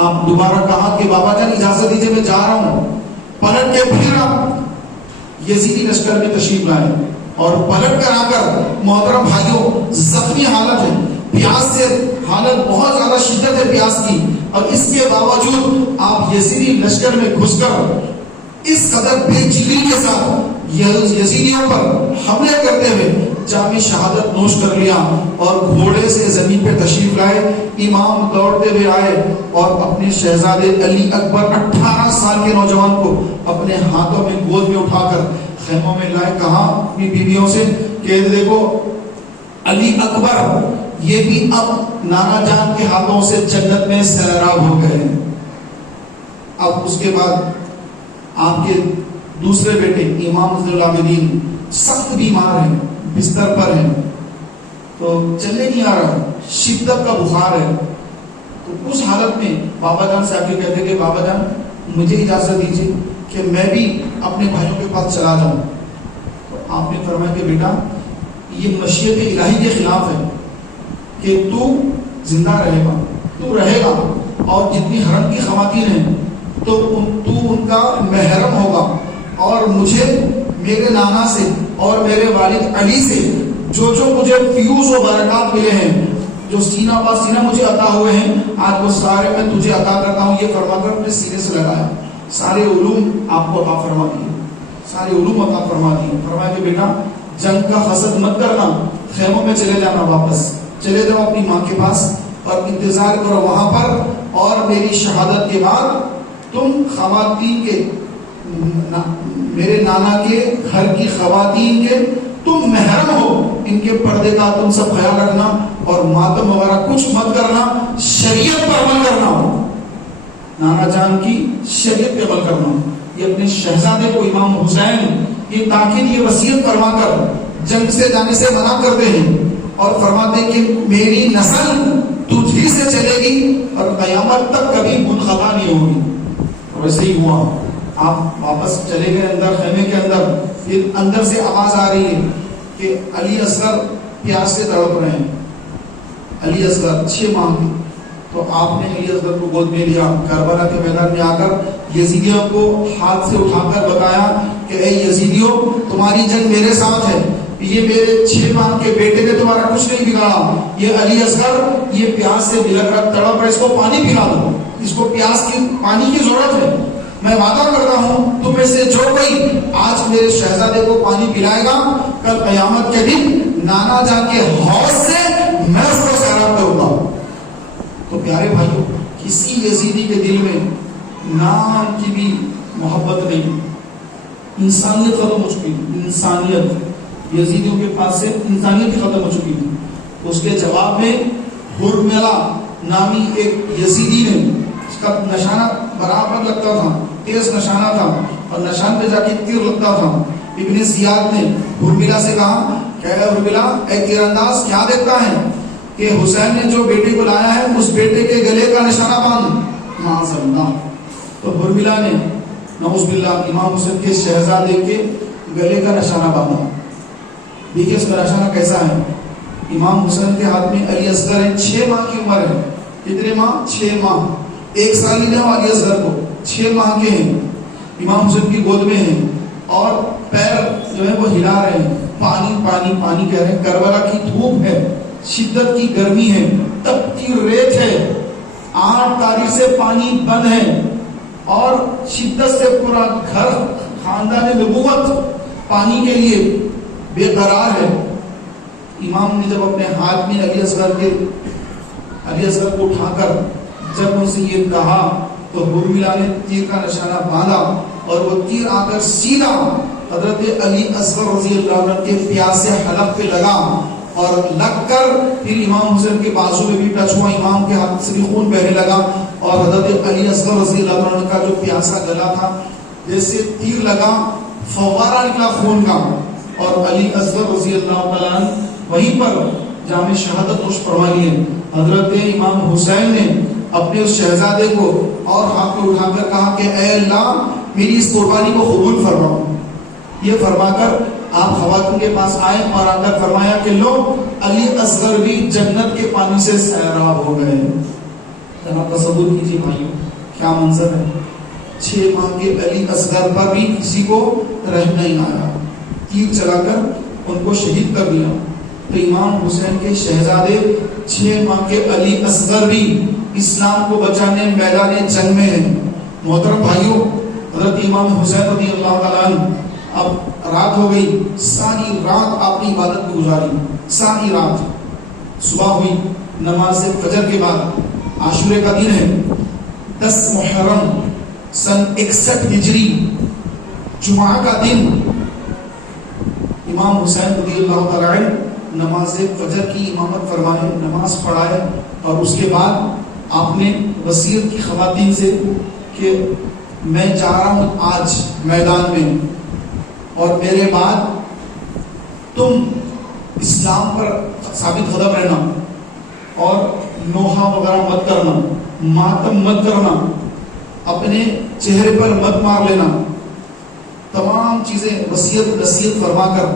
آپ دوبارہ کہا کہ بابا جان اجازت دیجیے میں جا رہا ہوں. پلٹ کے پھر آپ یزیدی لشکر میں تشریف لائے اور پلٹ کر آ کر محترم بھائیوں زخمی حالت ہے، پیاس سے حالت بہت زیادہ شدت ہے پیاس کی. اور اس کے باوجود آپ یزیدی لشکر میں گھس کر اس قدر بے جگری کے ساتھ یزیدیوں پر حملے کرتے ہوئے جامع شہادت نوش کر لیا اور گھوڑے سے زمین پہ تشریف لائے. امام دوڑتے ہوئے آئے اور اپنے شہزادے علی اکبر 18 سال کے نوجوان کو اپنے ہاتھوں میں گود میں اٹھا کر خیموں میں لائے. کہا اپنی بیویوں سے کہ دیکھو علی اکبر یہ بھی اب نانا جان کے ہاتھوں سے جنت میں سیراب ہو گئے. اب اس کے بعد آپ کے دوسرے بیٹے امام زین العابدین سخت بیمار ہیں, بستر پر ہیں, تو چلنے نہیں آ رہا, شدت کا بخار ہے. تو اس حالت میں بابا جان سے آ کے کہتے کہ بابا جان مجھے اجازت دیجیے کہ میں بھی اپنے بھائیوں کے پاس چلا جاؤں. تو آپ نے فرمایا کہ بیٹا یہ مشیت الہی کے خلاف ہے کہ تو زندہ رہے گا, تو رہے گا, اور جتنی حرم کی خواتین ہیں تو ان کا محرم ہوگا, اور مجھے میرے نانا سے اور میرے والد علی سے جو مجھے فیوز و برکات ملے ہیں, جو سینہ با سینہ مجھے عطا ہوئے ہیں, آج وہ سارے میں تجھے عطا کرتا ہوں. یہ فرما کر اپنے سینے سے لگایا. سارے علوم آپ کو عطا فرما دیے, سارے علوم عطا فرما دیے. فرمایا کہ بیٹا جنگ کا حسد مت کرنا, خیموں میں چلے جانا, واپس چلے جاؤ اپنی ماں کے پاس اور انتظار کرو وہاں پر, اور میری شہادت کے بعد تم خواتین کے میرے نانا کے گھر کی خواتین کے تم محرم ہو, ان کے پردے کا تم سب خیال رکھنا اور ماتم وغیرہ کچھ مت کرنا, شریعت پر عمل کرنا ہو, نانا جان کی شریعت پہ عمل کرنا. یہ اپنے شہزادے کو امام حسین یہ تاکید یہ وصیت فرما کر جنگ سے جانے سے منع کرتے ہیں اور فرماتے ہیں کہ میری نسل تجھ ہی سے چلے گی اور قیامت تک کبھی منقطع نہیں ہوگی. ویسے ہی ہوا, آپ واپس چلے گئے اندر خیمے کے اندر. پھر اندر سے آواز آ رہی ہے کہ علی اصغر پیاس سے تڑپ رہے ہیں. علی اصغر 6 ماہ کے. تو آپ نے علی اصغر کو گود میں لیا, کربلا کے میدان میں آ کر یزیدیوں کو ہاتھ سے اٹھا کر بتایا کہ اے یزیدیوں تمہاری جنگ میرے ساتھ ہے, یہ میرے 6 ماہ کے بیٹے نے تمہارا کچھ نہیں بگاڑا, یہ علی اصغر یہ پیاس سے بلک رہا تڑپ رہا, اس کو پانی پلا دو, اس کو پیاس کی پانی کی ضرورت ہے. میں وعدہ کرتا ہوں تم میں سے جو کوئی آج میرے شہزادے کو پانی پلائے گا, کل قیامت کے دن نانا جان کے حوض سے میں اس کو سیراب کروں گا. تو پیارے بھائیوں, کسی یزیدی کے دل میں نام کی بھی محبت نہیں, انسانیت ختم ہو چکی, انسانیت یزیدیوں کے پاس سے انسانیت ختم ہو چکی تھی. اس کے جواب میں ہرملا نامی ایک یزیدی نے, اس کا نشانہ برابر لگتا تھا, تیز نشانہ تھا, اور نشان پہ جا کے تیر لگتا تھا. ابن زیاد نے ہرملا سے کہا کہ اے ہرملا, اے تیر انداز کیا دیکھتا ہے کہ حسین نے جو بیٹے کو لایا ہے اس بیٹے کے گلے کا نشانہ باندھ معاذ اللہ. تو ہرملا نے نعوذ باللہ امام حسین کے شہزادے کے گلے کا نشانہ باندھا. دیکھیے اس کا نشانہ کیسا ہے. امام حسین کے ہاتھ میں علی اصغر ہے, 6 ماہ کی عمر ہے. کتنے ماہ؟ 6 ماہ. 1 سال ہی نہیں ہوا علی اصغر کو, 6 ماہ کے ہیں, امام حسین کی گود میں ہیں, اور پیر جو ہے وہ ہلا رہے ہیں, پانی پانی پانی کہہ رہے ہیں. کربلا کی دھوپ ہے, شدت کی گرمی ہے, تپتی ریت ہے, 8 تاریخ سے پانی بند ہے, اور شدت سے پورا گھر خاندان نبوت پانی کے لیے بے قرار ہے. امام نے جب اپنے ہاتھ میں علی اصغر کو اٹھا کر جب ان سے یہ کہا تو ہرملا نے تیر کا نشانہ باندھا, اور وہ تیر آ کر سیدھا حضرت علی اصغر رضی اللہ عنہ کے پیاسے حلق پہ لگا, اور لگ کر پھر امام حسین کے بازو میں بھی ٹچ ہوا, امام کے ہاتھ سے بھی خون بہنے لگا, اور حضرت علی اصغر رضی اللہ عنہ کا جو پیاسا گلا تھا جیسے تیر لگا فوارہ نکلا خون کا, اور علی اصغر رضی اللہ تعالیٰ عنہ وہیں پر جامع شہادت نوش فرما لیے. حضرت امام حسین نے اپنے اس شہزادے کو اور ہاتھ پہ اٹھا کر کہا کہ اے اللہ میری اس قربانی کو قبول فرماؤ. یہ فرما کر آپ خواتین کے پاس آئے اور آ کر فرمایا کہ لو علی اصغر بھی جنت کے پانی سے سیراب ہو گئے. جناب تصور کیجیے بھائیو کیا منظر ہے. 6 ماہ کے علی اصغر پر بھی کسی کو رحم نہیں آیا, تیر چلا کر ان کو شہید کر دیا. تو امام حسین کے شہزادے 6 ماہ کے علی اصغر بھی اسلام کو بچانے میدان جنگ میں ہیں۔ محترم بھائیوں، حضرت امام حسین رضی اللہ تعالیٰ عنہ، اب رات ہو گئی، ساری رات آپ نے عبادت کو گزاری، ساری رات۔ صبح ہوئی، نماز فجر کے بعد، عاشورے کا دن ہے، 10 محرم سن 61 ہجری، جمعہ کا دن، امام حسین رضی اللہ تعالیٰ عنہ نماز فجر کی امامت فرمائے، نماز پڑھائے، اور اس کے بعد آپ نے وصیت کی خواتین سے کہ میں جا رہا ہوں آج میدان میں، اور میرے بعد تم اسلام پر ثابت قدم رہنا، اور نوحہ وغیرہ مت کرنا، ماتم مت کرنا، اپنے چہرے پر مت مار لینا، تمام چیزیں وصیت نصیحت فرما کر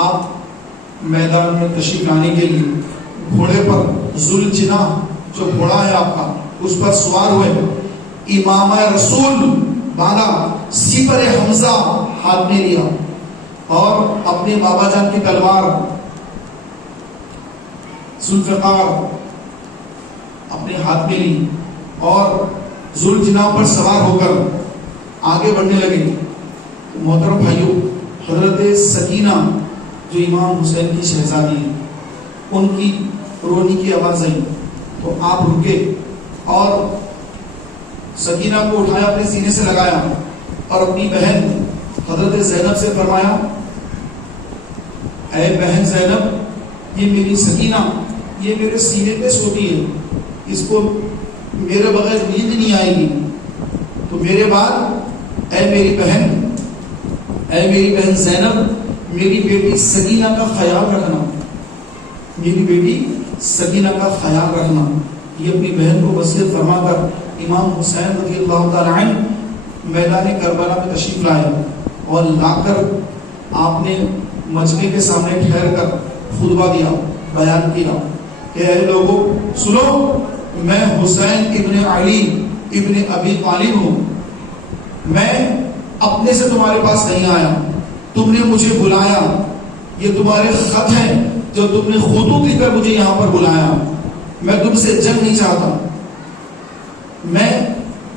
آپ میدان میں تشریف لانے کے لیے گھوڑے پر ذوالجناح جو گھوڑا ہے آپ کا اس پر سوار ہوئے، امامہ رسول باندھا، سپر حمزہ ہاتھ میں لیا، اور اپنے بابا جان کی تلوار ذوالفقار اپنے ہاتھ میں لی، اور ذوالجناح پر سوار ہو کر آگے بڑھنے لگے۔ محترم بھائیوں، حضرت سکینہ جو امام حسین کی شہزادی ہے، ان کی رونے کی آواز آئی تو آپ رکے، اور سکینہ کو اٹھایا، اپنے سینے سے لگایا، اور اپنی بہن حضرت زینب سے فرمایا، اے بہن زینب، یہ میری سکینہ یہ میرے سینے پہ سوتی ہے، اس کو میرے بغیر نیند نہیں آئے گی، تو میرے بعد اے میری بہن زینب، میری بیٹی سکینہ کا خیال رکھنا، میری بیٹی سکینہ کا خیال رکھنا۔ یہ اپنی بہن کو وصیت فرما کر امام حسین رضی اللہ تعالیٰ عنہ میدان کربلا میں تشریف لائے، اور لا کر آپ نے مجمع کے سامنے ٹھہر کر خطبہ دیا، بیان کیا کہ اے لوگوں سنو، میں حسین ابن علی ابن ابی طالب ہوں، میں اپنے سے تمہارے پاس نہیں آیا، تم نے مجھے بلایا، یہ تمہارے خط ہیں جو تم نے خطوط لکھ کر مجھے یہاں پر بلایا، میں تم سے جنگ نہیں چاہتا، میں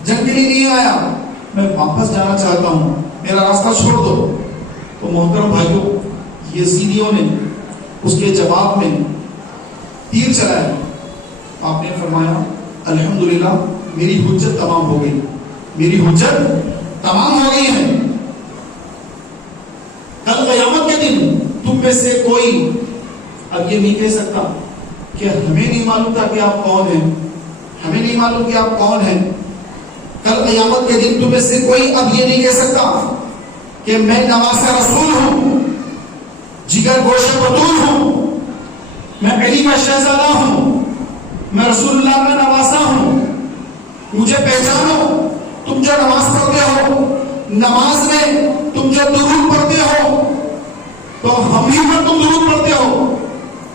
جنگ کے لیے نہیں آیا، میں واپس جانا چاہتا ہوں، میرا راستہ چھوڑ دو۔ تو محترم بھائیوں، یزیدیوں نے اس کے جواب میں تیر چلایا، آپ نے فرمایا الحمدللہ میری حجت تمام ہو گئی، میری حجت تمام ہو گئی ہے، کل قیامت کے دن تم میں سے کوئی اب یہ نہیں کہہ سکتا کہ ہمیں نہیں معلوم تھا کہ آپ کون ہیں، ہمیں نہیں معلوم کہ آپ کون ہیں۔ کل قیامت کے دن تم میں سے کوئی اب یہ نہیں کہہ سکتا کہ میں نواسہ رسول ہوں، جگر گوشہ بطول ہوں، میں علی کا شہزادہ ہوں، میں رسول اللہ کا نواسہ ہوں، مجھے پہچانو۔ تم جو نماز پڑھتے ہو، نماز میں تم جو درود پڑھتے ہو تو ہم ہی پر تم درود پڑھتے ہو،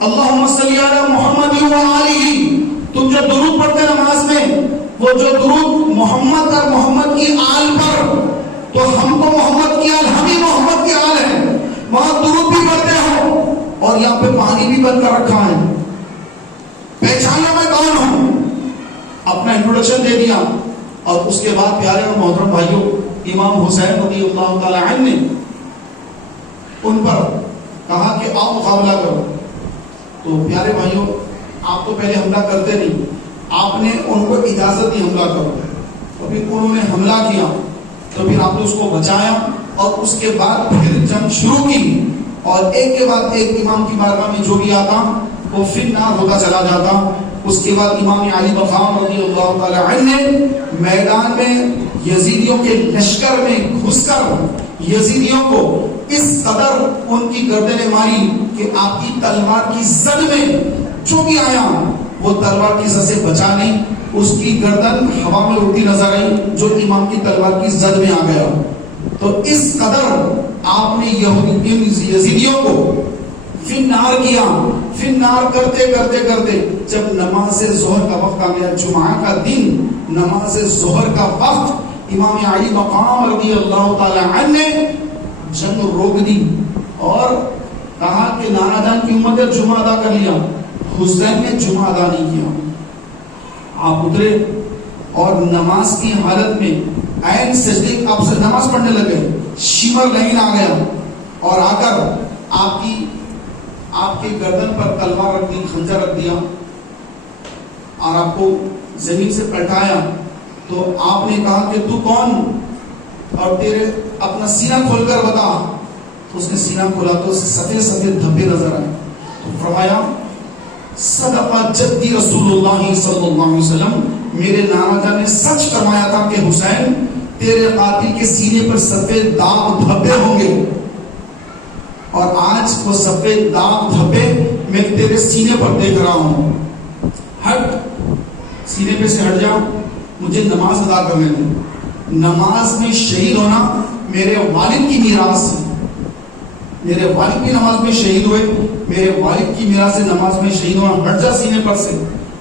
اللہم صلی علی محمد و آلہ، تم جو درود پڑھتے نماز میں وہ جو درود محمد اور محمد کی آل پر، تو ہم کو محمد کی آل، ہم ہی محمد کی آل ہیں، وہاں درود بھی پڑھتے ہو، اور یہاں پہ پانی بھی بند کر رکھا ہے، پہچانا میں کون ہوں، اپنا انٹروڈکشن دے دیا۔ اور اس کے بعد پیارے اور محترم بھائیوں، امام حسین رضی اللہ تعالیٰ عنہ نے ان پر کہا کہ آپ مقابلہ کرو، تو پیارے بھائیوں آپ تو پہلے حملہ کرتے نہیں، آپ نے ان کو اجازت دی حملہ کرو، تو پھر انہوں نے حملہ کیا، تو پھر آپ نے اس کو بچایا، اور اس کے بعد پھر جنگ شروع کی، اور ایک کے بعد ایک امام کی بارگاہ میں جو بھی آتا وہ فی النار ہوتا چلا جاتا۔ اس کے بعد امام علی مقام رضی اللہ تعالیٰ عنہ نے میدان میں یزیدیوں کے لشکر میں گھس کر یزیدیوں کو اس قدر ان کی گردنیں ماری کہ آپ کی تلوار کی زد میں جو بھی آیا وہ تلوار کی زد سے بچا نہیں، اس کی گردن ہوا میں اڑتی نظر آئی جو امام کی تلوار کی زد میں آ گیا۔ تو اس قدر آپ نے یزیدیوں کو فنار کیا، فنار کرتے کرتے کرتے جب نماز ظہر کا وقت آ گیا، جمعہ کا دن، نماز ظہر کا وقت، امام علی مقام رضی اللہ تعالی عنہ نے جنگ روک دی اور کہا کہ نانا جان کی امت نے جمعہ ادا کر لیا، حسین نے جمعہ ادا نہیں کیا۔ آپ اترے اور نماز کی حالت میں عین سجدے آپ سے نماز پڑھنے لگے، شمر لائن آ گیا اور آ کر آپ کے گردن پر تلوار رکھ دی، خنجر رکھ دیا اور آپ کو زمین سے پلٹایا، تو آپ نے کہا کہ تو کون اور تیرے اپنا سینہ کھول کر بتا. تو اس نے سینہ کھولا تو سفید سفید دھبے نظر آئے. تو فرمایا صدق جدی رسول اللہ صلی اللہ علیہ وسلم، میرے نانا جان نے سچ فرمایا تھا کہ حسین تیرے قاتل کے سینے پر سفید داغ دھبے ہوں گے، اور آج وہ سفید داغ دھبے میں تیرے سینے پر دیکھ رہا ہوں. ہٹ، سینے پہ سے ہٹ جا، مجھے نماز ادا کرنے دے. نماز میں شہید ہونا میرے والد کی میراث ہے. میرے والد بھی نماز میں شہید ہوئے، میرے والد کی میراث سے نماز میں شہید ہونا. ہٹ جا سینے پر سے،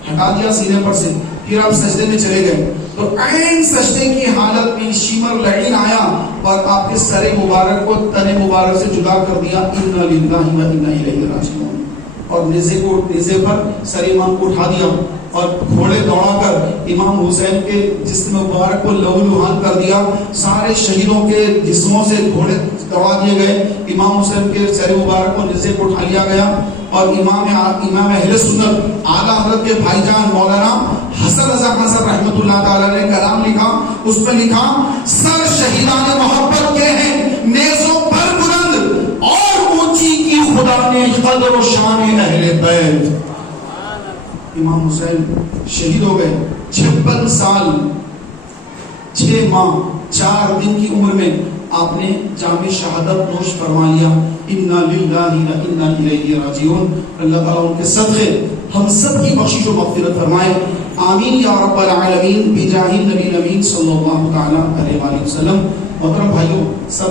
ہٹا دیا سینے پر سے. پھر آپ سجدے میں چلے گئے تو عین سجدے کی حالت میں شمر لعین آیا اور آپ کے سر مبارک کو تن مبارک سے جدا کر دیا. انا للہ و انا الیہ راجعون. اور نیزے پر سر امام کو اٹھا دیا اور گھوڑے دوڑا کر امام حسین کے جسم مبارک کو لہو لہان کر دیا. سارے شہیدوں کے جسموں سے گھوڑے دوڑا دیے گئے. امام حسین کے سر مبارک کو نیزے کو اٹھا لیا گیا اور امام اہل سنت اعلیٰ حضرت کے بھائی جان مولانا حسن رضا خان صاحب رحمۃ اللہ تعالی نے کلام لکھا. اس میں لکھا سر شہیدان محبت کے ہیں نیزوں پر بلند اور اونچی کی خدا نے قدر و شان اہل بیت. امام حسین شہید ہو گئے 56 سال 6 ماہ 4 دن کی عمر میں آپ نے جام شہادت نوش فرما لیا. انا للہ و انا الیہ راجعون. اللہ تعالیٰ ان کے صدقے ہم سب کی بخشش و مغفرت فرمائے. آمین یا رب العالمین بجاہ النبی الامین صلی اللہ تعالی علیہ وسلم. محترم بھائیوں، سب